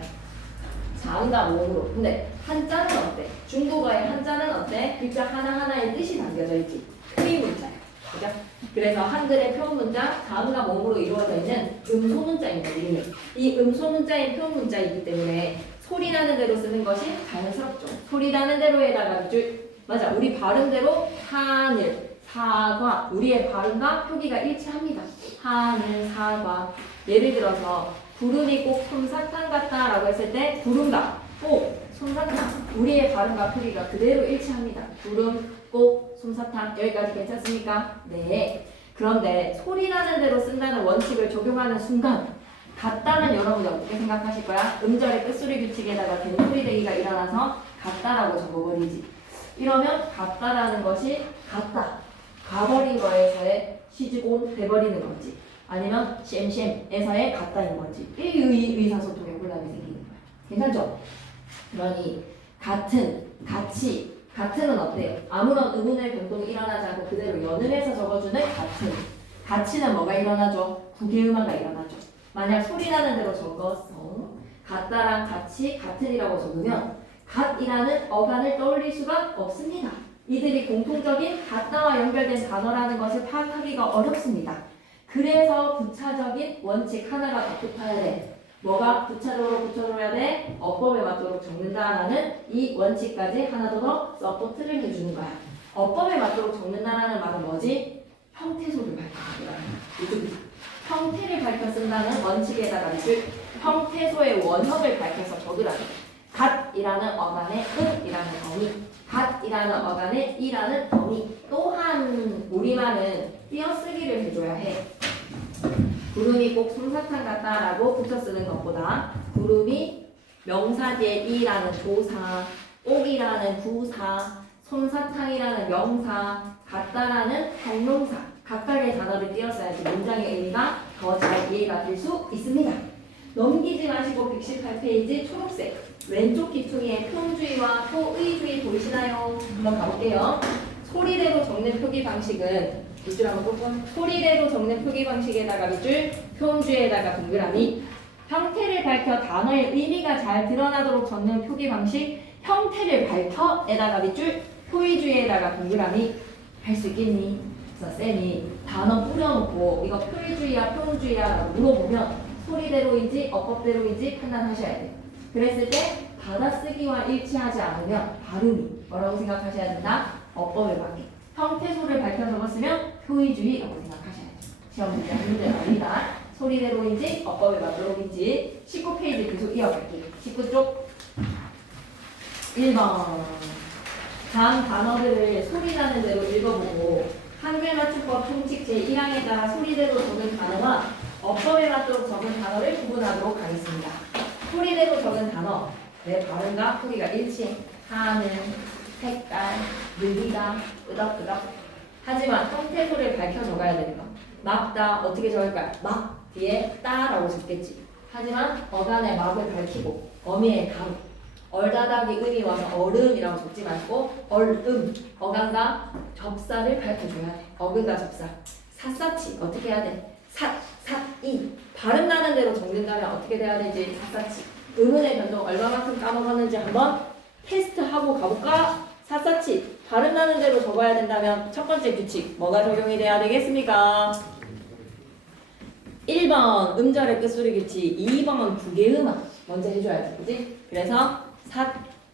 자음과 모음으로. 근데 한자는 어때? 중국어의 한자는 어때? 글자 하나하나에 뜻이 담겨져 있지. 표의문자야. 그죠? 그래서 한글의 표문자, 자음과 모음으로 이루어져 있는 음소문자입니다. 이 음소문자인 표문자이기 때문에 소리 나는 대로 쓰는 것이 자연스럽죠. 소리 나는 대로에다가 밑줄. 맞아. 우리 발음대로 하늘, 사과. 우리의 발음과 표기가 일치합니다. 하늘, 사과. 예를 들어서 구름이 꼭 솜사탕 같다 라고 했을 때 구름과 꼭 솜사탕. 우리의 발음과 표기가 그대로 일치합니다. 구름, 꼭 솜사탕. 여기까지 괜찮습니까? 네. 그런데 소리 나는 대로 쓴다는 원칙을 적용하는 순간 같다는 여러분이 어떻게 생각하실 거야? 음절의 끝소리 규칙에다가 된소리 대기가 일어나서 같다라고 적어버리지. 이러면 같다라는 것이 같다. 가버린 거에서의 시즈곤 돼버리는 건지 아니면 셴셴에서의 같다인 건지 이 의사소통의 혼란이 생기는 거야. 괜찮죠? 그러니 같은, 같이, 같은은 어때요? 아무런 의문의 변동이 일어나지 않고 그대로 연음해서 적어주는 같은. 같이는 뭐가 일어나죠? 구개음화가 일어나죠. 만약 소리 나는 대로 적었어. 같다랑 같이, 같은이라고 적으면 갓이라는 어간을 떠올릴 수가 없습니다. 이들이 공통적인 같다와 연결된 단어라는 것을 파악하기가 어렵습니다. 그래서 부차적인 원칙 하나가 더 붙어야 돼. 뭐가 부차적으로 붙여줘야 돼? 어법에 맞도록 적는다라는 이 원칙까지 하나 더 서포트를 해주는 거야. 어법에 맞도록 적는다라는 말은 뭐지? 형태소를 밝히는 거야. 형태를 밝혀 쓴다는 원칙에다가 밑줄 형태소의 원형을 밝혀서 적으라는 갓이라는 어간에 은이라는 어미 갓이라는 어간에 이라는 어미 또한 우리말은 띄어쓰기를 해줘야 해. 구름이 꼭 솜사탕 같다라고 붙여 쓰는 것보다 구름이 명사 뒤에 이라는 조사 꼭이라는 부사 솜사탕이라는 명사 같다라는 형용사 각각의 단어를 띄어써야지 문장의 의미가 더 잘 이해가 될 수 있습니다. 넘기지 마시고 118페이지 초록색 왼쪽 기퉁이에 표주의와 표의주의 보이시나요? 한번 가볼게요. 소리대로 적는 표기 방식은 밑줄 한번 꽂고 소리대로 적는 표기 방식에다가 밑줄 표주의에다가 동그라미 형태를 밝혀 단어의 의미가 잘 드러나도록 적는 표기 방식 형태를 밝혀에다가 밑줄 표의주의에다가 동그라미 할 수 있겠니? 그래서 쌤이 단어 뿌려놓고 이거 표의주의야 표주의야 라고 물어보면 소리대로인지 어법대로인지 판단하셔야 돼요. 그랬을 때 받아쓰기와 일치하지 않으면 발음이 뭐라고 생각하셔야 된다? 어법에 맞게 형태소를 밝혀 적었으면 표의주의라고 생각하셔야 돼요. 시험 문제 한 문제 나옵니다. 소리대로인지 어법에 맞도록인지 19페이지 계속 이어갈게요. 19쪽 1번 다음 단어들을 소리나는 대로 읽어보고 한글맞춤법 총칙 제1항에 따라 소리대로 적은 단어와 어법에 맞도록 적은 단어를 구분하도록 하겠습니다. 소리대로 적은 단어 내 발음과 소리가 일치해 하는, 색깔, 느리다, 끄덕끄덕 하지만 형태소를 밝혀 적어야 되는 거 막다 어떻게 적을까요? 막 뒤에 따라고 적겠지. 하지만 어간의 막을 밝히고 어미의 가루 얼다닥이 음이 와서 얼음이라고 적지 말고 얼음 어간과 접사를 밝혀줘야 돼. 어근과 접사 샅샅이 어떻게 해야 돼? 삿이 발음 나는 대로 적는다면 어떻게 돼야 되지? 샅샅이 음운의 변동 얼마만큼 까먹었는지 한번 테스트하고 가볼까? 샅샅이 발음 나는 대로 적어야 된다면 첫 번째 규칙 뭐가 적용이 돼야 되겠습니까? 1번 음절의 끝소리 규칙 2번 부계음악 먼저 해줘야지 그지? 그래서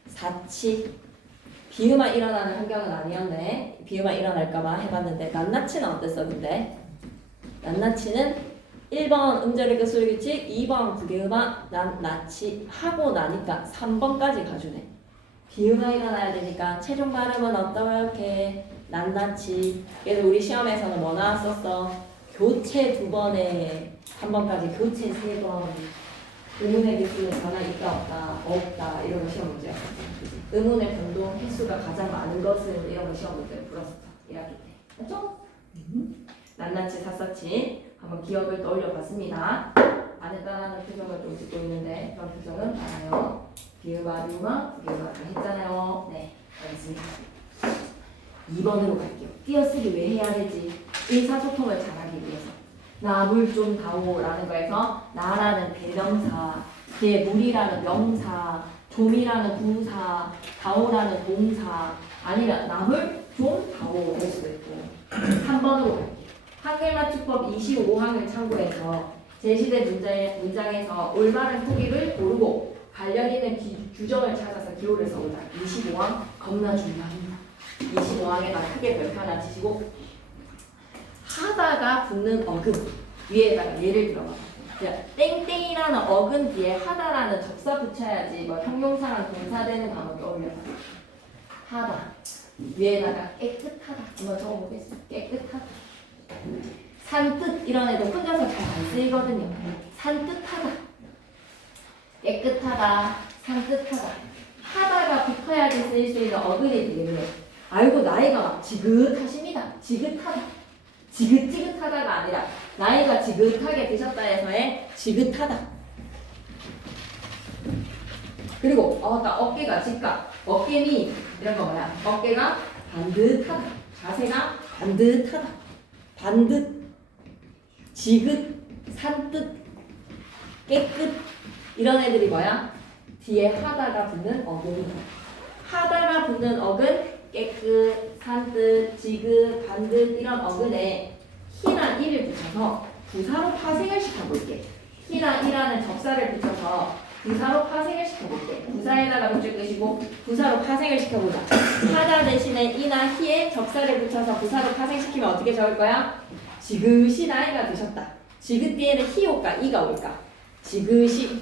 사치 비음악 일어나는 환경은 아니었네. 비음악 일어날까봐 해봤는데 낱낱이는 어땠어 근데? 낱낱이는 1번 음절의 끝소리 규칙 2번 부계음악 낱낱이 하고 나니까 3번까지 가주네. 비음악 일어나야 되니까 최종 발음은 어떻게? 낱낱이. 그래서 우리 시험에서는 뭐 나왔었어? 교체 2번에 3번까지 교체 3번 의문의 개수는 변화 있다 없다 이런 거 시험 문제였어. 의문의 변동 횟수가 가장 많은 것은 이런 거 시험 문제를 풀었었어. 1학기 때. 맞죠? 낱낱이 샅샅이 한번 기억을 떠올려 봤습니다. 안에 따라하는 표정을 좀 짓고 있는데 그런 표정은 많아요. 비음아, 비음아, 부기음아 다 했잖아요. 네, 알겠습니다. 2번으로 갈게요. 띄어쓰기 왜 해야 되지? 의사소통을 잘하기 위해서. 나 물 좀 다오라는 거에서 나라는 대명사, 뒤에 물이라는 명사, 좀이라는 부사, 다오라는 동사, 아니면 나물 좀 다오 될 수도 있고. 3번으로 갈게요. 한글맞춤법 25항을 참고해서 제시된 문장에서 올바른 포기를 고르고 관련 있는 규정을 찾아서 기호를 써보자. 25항 겁나 중요합니다. 25항에다 크게 별표 하나 치시고 하다가 붙는 어근 위에다가 예를 들어봐. 땡땡이라는 어근 뒤에 하다라는 접사 붙여야지 뭐 형용사랑 동사 되는 단어 떠올려봐. 하다 위에다가 깨끗하다 한번 적어보겠습니다. 깨끗하다. 산뜻 이런 애도 혼자서 잘 안 쓰이거든요. 산뜻하다. 깨끗하다. 산뜻하다. 하다가 붙어야지 쓰일 수 있는 어근이 되겠네. 아이고 나이가 지긋하십니다. 지긋하다. 지긋지긋하다가 아니라 나이가 지긋하게 드셨다 해서의 지긋하다. 그리고 아까 어깨가 직각, 어깨미 이런 거 뭐야? 어깨가 반듯하다. 자세가 반듯하다. 반듯, 지긋, 산뜻, 깨끗 이런 애들이 뭐야? 뒤에 하다가 붙는 어근이다. 하다가 붙는 어근 깨끗, 산뜻, 지긋, 반듯 이런 어근에 히나 이를 붙여서 부사로 파생을 시켜볼게. 히나 이라는 접사를 붙여서 부사로 파생을 시켜볼게. 부사에다가 밑줄 끄시고 부사로 파생을 시켜보자. 하다 대신에 이나 히에 접사를 붙여서 부사로 파생시키면 어떻게 적을 거야? 지그시 나이가 드셨다. 지그 뒤에는 히 올까 이가 올까? 지그시.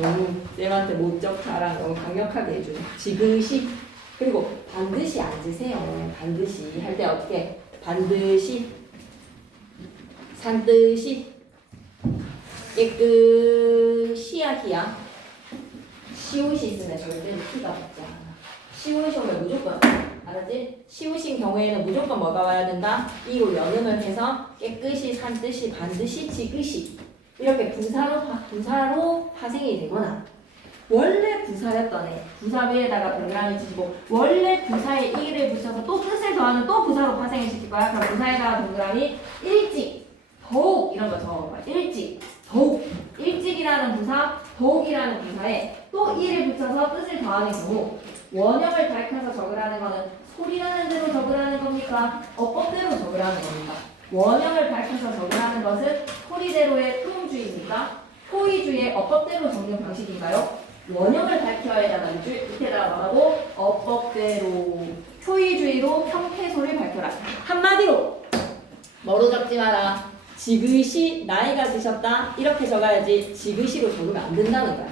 너무 쌤한테 모적 자랑 너무 강력하게 해주네. 지그시. 그리고 반드시 앉으세요. 반드시 할 때 어떻게? 반드시, 산뜻이, 깨끗이야 히야. 시옷이 있으면 절대 히가 붙지 않아. 시옷이 오면 무조건, 알았지? 시옷인 경우에는 무조건 뭐가 와야 된다? 이로 연음을 해서 깨끗이, 산뜻이, 반드시, 지그시 이렇게 부사로 파생이 되거나, 원래 부사였던 애 부사 위에다가 동그라미 치시고 원래 부사에 이를 붙여서 또 뜻을 더하는 또 부사로 파생을 시킬 거야. 그럼 부사에다가 동그라미 일찍, 더욱 이런 거 적어봐. 일찍, 더욱. 일찍이라는 부사, 더욱이라는 부사에 또 이를 붙여서 뜻을 더하는 경우, 원형을 밝혀서 적으라는 거는 소리나는 대로 적으라는 겁니까? 어법대로 적으라는 겁니까? 원형을 밝혀서 적으라는 것은 소리대로의 통주입니까? 토의주의 어법대로 적는 방식인가요? 원형을 밝혀야 되는 줄 밑에다가 말하고 어법대로 표의주의로 형태소를 밝혀라. 한마디로 뭐로 적지 마라. 지그시 나이가 드셨다 이렇게 적어야지 지그시로 적으면 안 된다는 거야.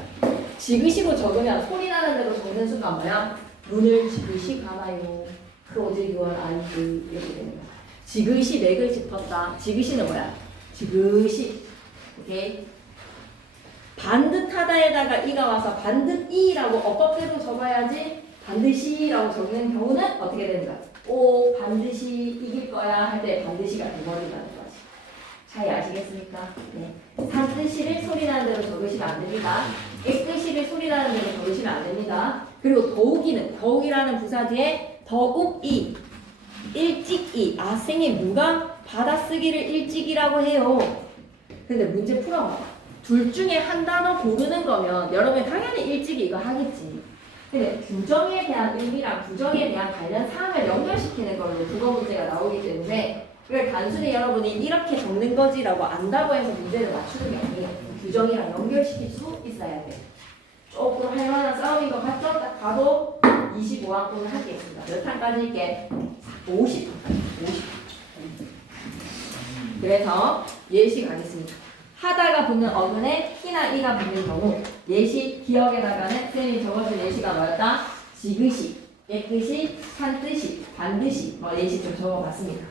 지그시로 적으면 소리나는 대로 적는 순간 뭐야? 눈을 지그시 감아요. Close your eyes 이렇게 되는 거야. 지그시 맥을 짚었다. 지그시는 뭐야? 지그시. 오케이. 반듯하다에다가 이가 와서 반듯이라고 어법대로 적어야지 반드시라고 적는 경우는 어떻게 되는가? 오 반드시 이길 거야 할 때 반드시가 돼버린다는 거지. 차이 아시겠습니까? 네. 산뜻시를 소리나는 대로 적으시면 안 됩니다. 깨끗이를 소리나는 대로 적으시면 안 됩니다. 그리고 더욱이는 더욱이라는 부사 뒤에 더욱이 일찍이 선생님 누가 받아쓰기를 일찍이라고 해요. 근데 문제 풀어봐. 둘 중에 한 단어 고르는 거면 여러분 당연히 일찍이 이거 하겠지. 근데 규정에 대한 의미랑 규정에 대한 관련 사항을 연결시키는 걸로 국어 문제가 나오기 때문에 그걸 단순히 여러분이 이렇게 적는 거지라고 안다고 해서 문제를 맞추는 게 아니에요. 규정이랑 연결시킬 수 있어야 돼. 조금 할 만한 싸움인 것 같죠? 딱 봐도 25항분을 하겠습니다. 몇 항까지일게? 50항까지. 50. 그래서 예시 가겠습니다. 하다가 붙는 어근에 히나 이가 붙는 경우 예시 기억에다가는 쌤이 적어준 예시가 뭐였다? 지그시, 깨끗이, 산뜻이, 반드시 예시 좀 적어봤습니다.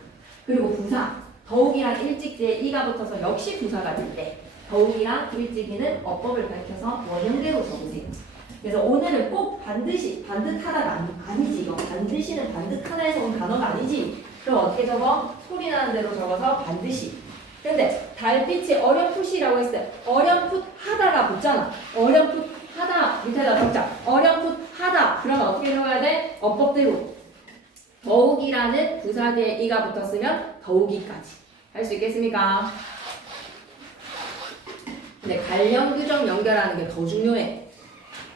그리고 부사 더욱이랑 일찍 뒤에 이가 붙어서 역시 부사가 될 때 더욱이랑 일찍이는 어법을 밝혀서 원형대로 적으세요. 그래서 오늘은 꼭 반드시, 반듯하다가 아니지. 이거 반드시는 반듯하다에서 온 단어가 아니지. 그럼 어떻게 적어? 소리 나는 대로 적어서 반드시. 근데 달빛이 어렴풋이라고 했어요. 어렴풋 하다가 붙잖아. 어렴풋 하다 밑에다 적자. 어렴풋 하다. 그러면 어떻게 적어야 돼? 어법대로. 더욱이라는 부사 뒤에 이가 붙었으면 더욱이까지. 할 수 있겠습니까? 근데 관련 규정 연결하는 게 더 중요해.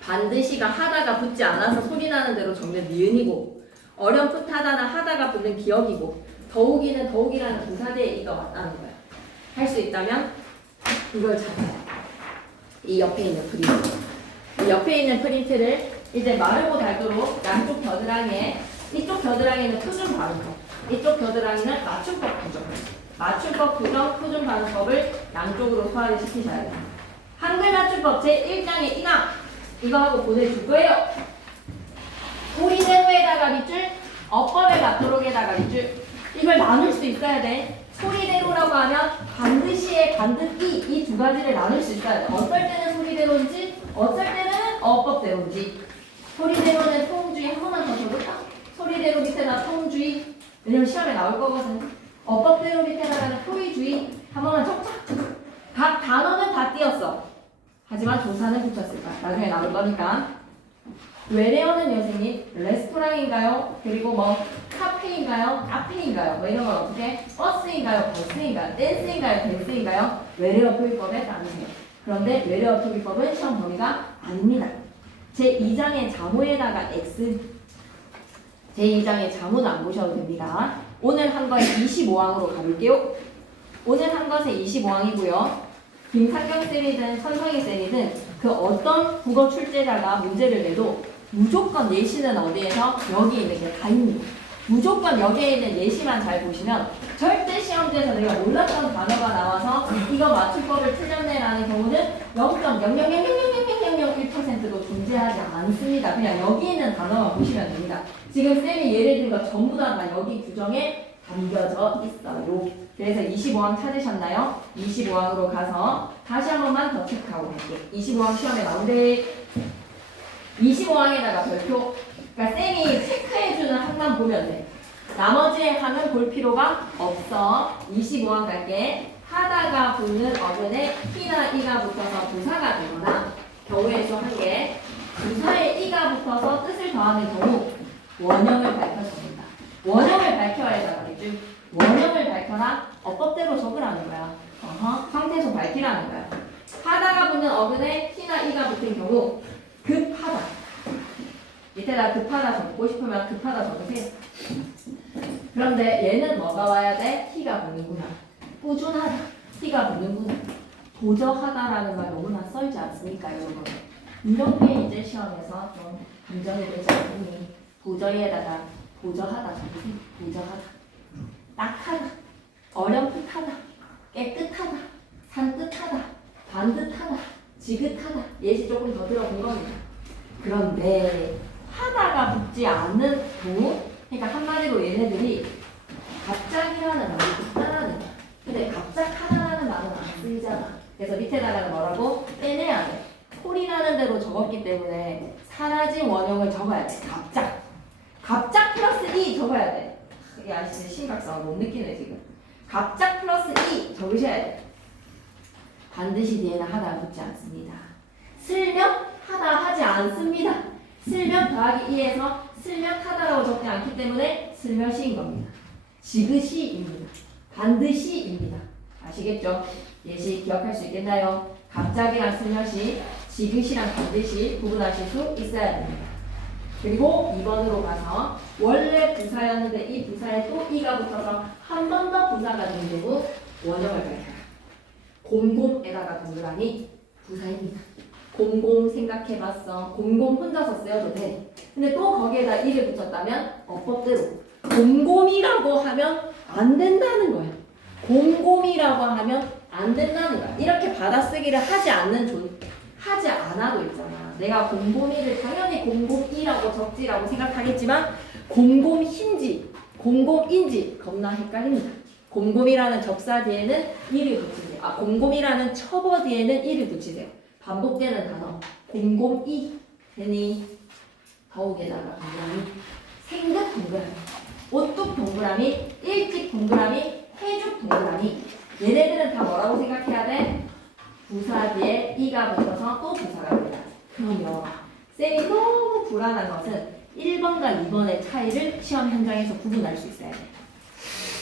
반드시가 하다가 붙지 않아서 소리 나는 대로 적는 니은이고 어렴풋 하다나 하다가 붙는 기억이고 더욱이는 더욱이라는 부사 뒤에 이가 왔다는 거야. 할 수 있다면 이걸 잡아야 돼. 이 옆에 있는 프린트. 이 옆에 있는 프린트를 이제 마르고 닳도록 양쪽 겨드랑이에 이쪽 겨드랑이는 표준 발음법, 이쪽 겨드랑이는 맞춤법 구정. 맞춤법 구정, 표준 발음법을 양쪽으로 소화를 시키셔야 돼요. 한글 맞춤법 제1장의 인항 이거 하고 보내줄 거예요. 소리대로에다가 밑줄, 어법에 맞도록에다가 밑줄. 이걸 나눌 수 있어야 돼. 소리대로라고 하면 반드시에 반드시 이 두 가지를 나눌 수 있어야 돼. 어떨 때는 소리대로인지 어떨 때는 어법대로인지. 소리대로는 통주의 한 번만 더 적을까? 소리대로 밑에다 통주의. 왜냐면 시험에 나올 거거든. 어법대로 밑에다가는 표의주의. 한 번만 적자. 각 단어는 다 띄었어. 하지만 조사는 붙였을 거야. 나중에 나올 거니까. 외래어는 선생님 레스토랑인가요? 그리고 뭐 카페인가요? 카페인가요? 뭐 이런 건 어떻게? 버스인가요? 버스인가요? 댄스인가요? 댄스인가요? 외래어 표기법에 따르세요. 그런데 외래어 표기법은 시험 범위가 아닙니다. 제2장의 자모에다가 X 제2장의 자모는 안 보셔도 됩니다. 오늘 한 거에 25항으로 가볼게요. 오늘 한 것에 25항이고요. 김상경 쌤이든 천성희 쌤이든 그 어떤 국어 출제자가 문제를 내도 무조건 예시는 어디에서 여기 있는 게 다 있는 거예요. 무조건 여기에 있는 예시만 잘 보시면 절대 시험지에서 내가 몰랐던 단어가 나와서 이거 맞춤법을 틀렸네라는 경우는 0.0000001%도 존재하지 않습니다. 그냥 여기 있는 단어만 보시면 됩니다. 지금 쌤이 예를 든 거 전부 다 여기 규정에 담겨져 있어요. 그래서 25항 찾으셨나요? 25항으로 가서 다시 한 번만 더 체크하고 갈게요. 25항 시험에 나온대. 25항에다가 별표. 그러니까 쌤이 체크해주는 항만 보면 돼. 나머지의 항은 볼 필요가 없어. 25항 갈게. 하다가 붙는 어근에 T나 E가 붙어서 부사가 되거나 경우의 수 한 개. 부사에 E가 붙어서 뜻을 더하는 경우 원형을 밝혀줍니다. 원형을 밝혀야 해서 말이지. 원형을 밝혀라. 어법대로 적으라는 거야. 상태에서 밝히라는 거야. 하다가 붙는 어근에 T나 E가 붙은 경우 급하다. 밑에다 급하다 적고 싶으면 급하다 적으세요. 그런데 얘는 뭐가 와야 돼? T가 붙는구나. 꾸준하다. T가 붙는구나. 도저하다라는 말 너무나 썰지 않습니까, 여러분? 이런 게 이제 시험에서 좀 감정이 되지 않으니 도저히에다가 도저하다 적으세요. 도저하다. 딱하다. 어렴풋하다. 깨끗하다. 산뜻하다. 반듯하다. 지긋하다. 예시 조금 더 들어본 겁니다. 그런데 하다가 붙지 않는 경우, 그러니까 한마디로 얘네들이 갑작이라는 말이 붙다라는 거야. 근데 갑작하다라는 말은 안 쓰이잖아. 그래서 밑에다가는 뭐라고? 빼내야 돼. 소리 나는 대로 적었기 때문에 사라진 원형을 적어야 돼. 갑작 플러스 E 적어야 돼. 이게 아시지? 심각성을 못 느끼네 지금. 갑작 플러스 E 적으셔야 돼. 반드시 뒤에는 하다가 붙지 않습니다. 슬쩍 하다 하지 않습니다. 슬쩍 더하기 2에서 슬쩍 하다라고 적지 않기 때문에 슬며시인 겁니다. 지그시입니다. 반드시입니다. 아시겠죠? 예시 기억할 수 있겠나요? 갑자기랑 슬며시, 지그시랑 반드시 구분하실 수 있어야 됩니다. 그리고 2번으로 가서 원래 부사였는데 이 부사에 또 이가 붙어서 한 번 더 부사가 된 경우 원형을 밝혀라. 곰곰에다가 동그라미 부사입니다. 곰곰 생각해봤어. 곰곰 혼자서 쓰여도 돼. 근데 또 거기에다 이를 붙였다면 어법대로 곰곰이라고 하면 안 된다는 거야. 곰곰이라고 하면 안 된다는 거야. 이렇게 받아쓰기를 하지 않아도 있잖아. 내가 곰곰이를 당연히 곰곰이라고 적지라고 생각하겠지만 곰곰인지 곰곰인지 겁나 헷갈립니다. 곰곰이라는 접사 뒤에는 이를 붙이세요. 곰곰이라는 첩어 뒤에는 이를 붙이세요. 반복되는 단어 곰곰이 되니 더욱에다가 동그라미 생극 동그라미 오뚝 동그라미 일찍 동그라미 해죽 동그라미 얘네들은 다 뭐라고 생각해야 돼? 부사 뒤에 이가 붙어서 또 부사가 됩니다. 그러면 쌤이 너무 불안한 것은 1번과 2번의 차이를 시험 현장에서 구분할 수 있어야 돼.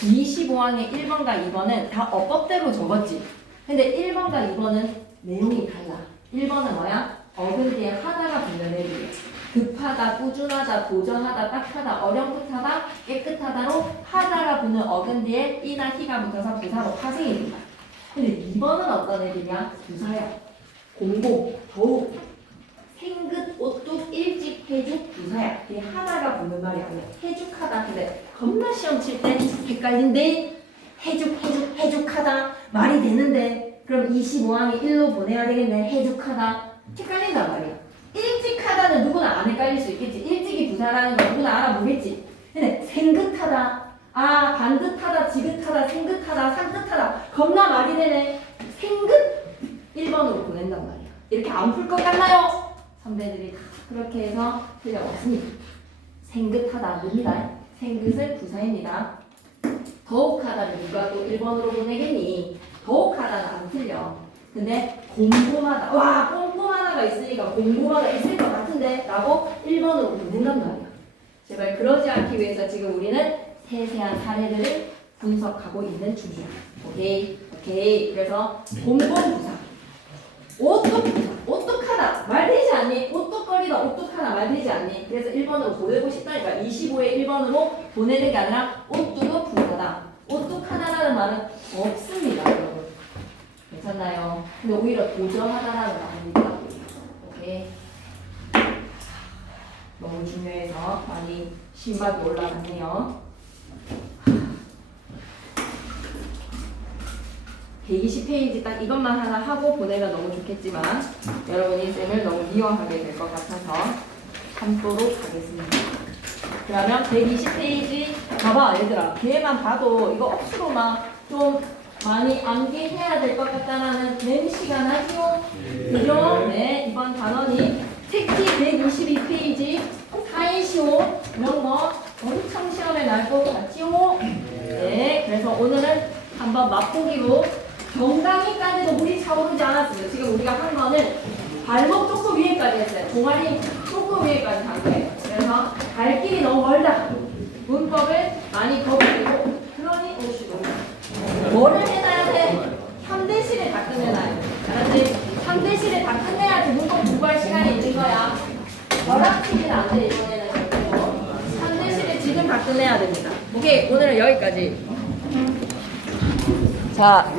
25항의 1번과 2번은 다 어법대로 적었지. 근데 1번과 2번은 내용이 달라. 1번은 뭐야? 어근 뒤에 하다가 붙는 애들이야. 급하다, 꾸준하다, 도전하다, 딱하다, 어렴풋하다, 깨끗하다로 하다가 붙는 어근 뒤에 이나 히가 붙어서 부사로 파생이 된다. 근데 2번은 어떤 애들이야? 부사야. 공공, 더욱, 생긋, 오뚝, 일찍, 해죽, 부사야. 이게 하다가 붙는 말이 아니야. 해죽하다. 근데 겁나 시험 칠 때 헷갈린데 해죽하다 말이 되는데 그럼 25항이 1로 보내야 되겠네. 해죽하다. 헷갈린단 말이야. 일찍하다는 누구나 안 헷갈릴 수 있겠지. 일찍이 부사라는 거 누구나 알아보겠지. 근데 생긋하다. 반듯하다, 지긋하다, 생긋하다, 산뜻하다. 겁나 말이 되네. 생긋 1번으로 보낸단 말이야. 이렇게 안 풀 것 같나요? 선배들이 다 그렇게 해서 틀려왔습니다. 생긋하다 뭡니다. 생긋은 부사입니다. 더욱하다를 누가 또 1번으로 보내겠니? 더욱하다는 안 틀려. 근데 곰곰하다. 와, 꼼꼼하다가 있으니까 곰곰하다 있을 것 같은데 라고 1번으로 보낸단 말이야. 제발 그러지 않기 위해서 지금 우리는 세세한 사례들을 분석하고 있는 중이야. 오케이. 그래서 곰곰부사. 오뚝부사. 오뚝하다. 말 되지 않니? 오뚝거리다. 오뚝하다. 말 되지 않니? 그래서 1번으로 보내고 싶다니까. 25에 1번으로 보내는 게 아니라 오뚝은 부사다. 오뚝하다라는 말은 없습니다, 여러분. 괜찮나요? 근데 오히려 도전하다라는 말입니다. 오케이. 너무 중요해서 많이 심박이 올라갔네요. 120페이지 딱 이것만 하나 하고 보내면 너무 좋겠지만 여러분이 쌤을 너무 미워하게 될 것 같아서 참도록 하겠습니다. 그러면 120페이지 봐봐 얘들아. 걔만 봐도 이거 억수로만 좀 많이 암기해야 될 것 같다라는 맹시가 나지요? 그죠? 네, 이번 단원이 특히 122페이지 사인시호 이런 거 엄청 시험에 날 것 같지요? 네, 그래서 오늘은 한번 맛보기로 정강이까지도 물이 차오르지 않았습니다. 지금 우리가 한 거는 발목 조금 위에까지 했어요. 종아리 조금 위에까지 한 거예요. 그래서 갈 길이 너무 멀다. 문법을 많이 더 배우고 그러니 오시고 뭐를 해놔야 돼? 3대시를 다 끝내놔야 돼. 알았지? 3대시를 다 끝내야지 문법 공부할 시간이 있는 거야. 벼락치기는 안 돼, 이번에는. 3대시를 지금 다 끝내야 됩니다. 오케이, 오늘은 여기까지. 자.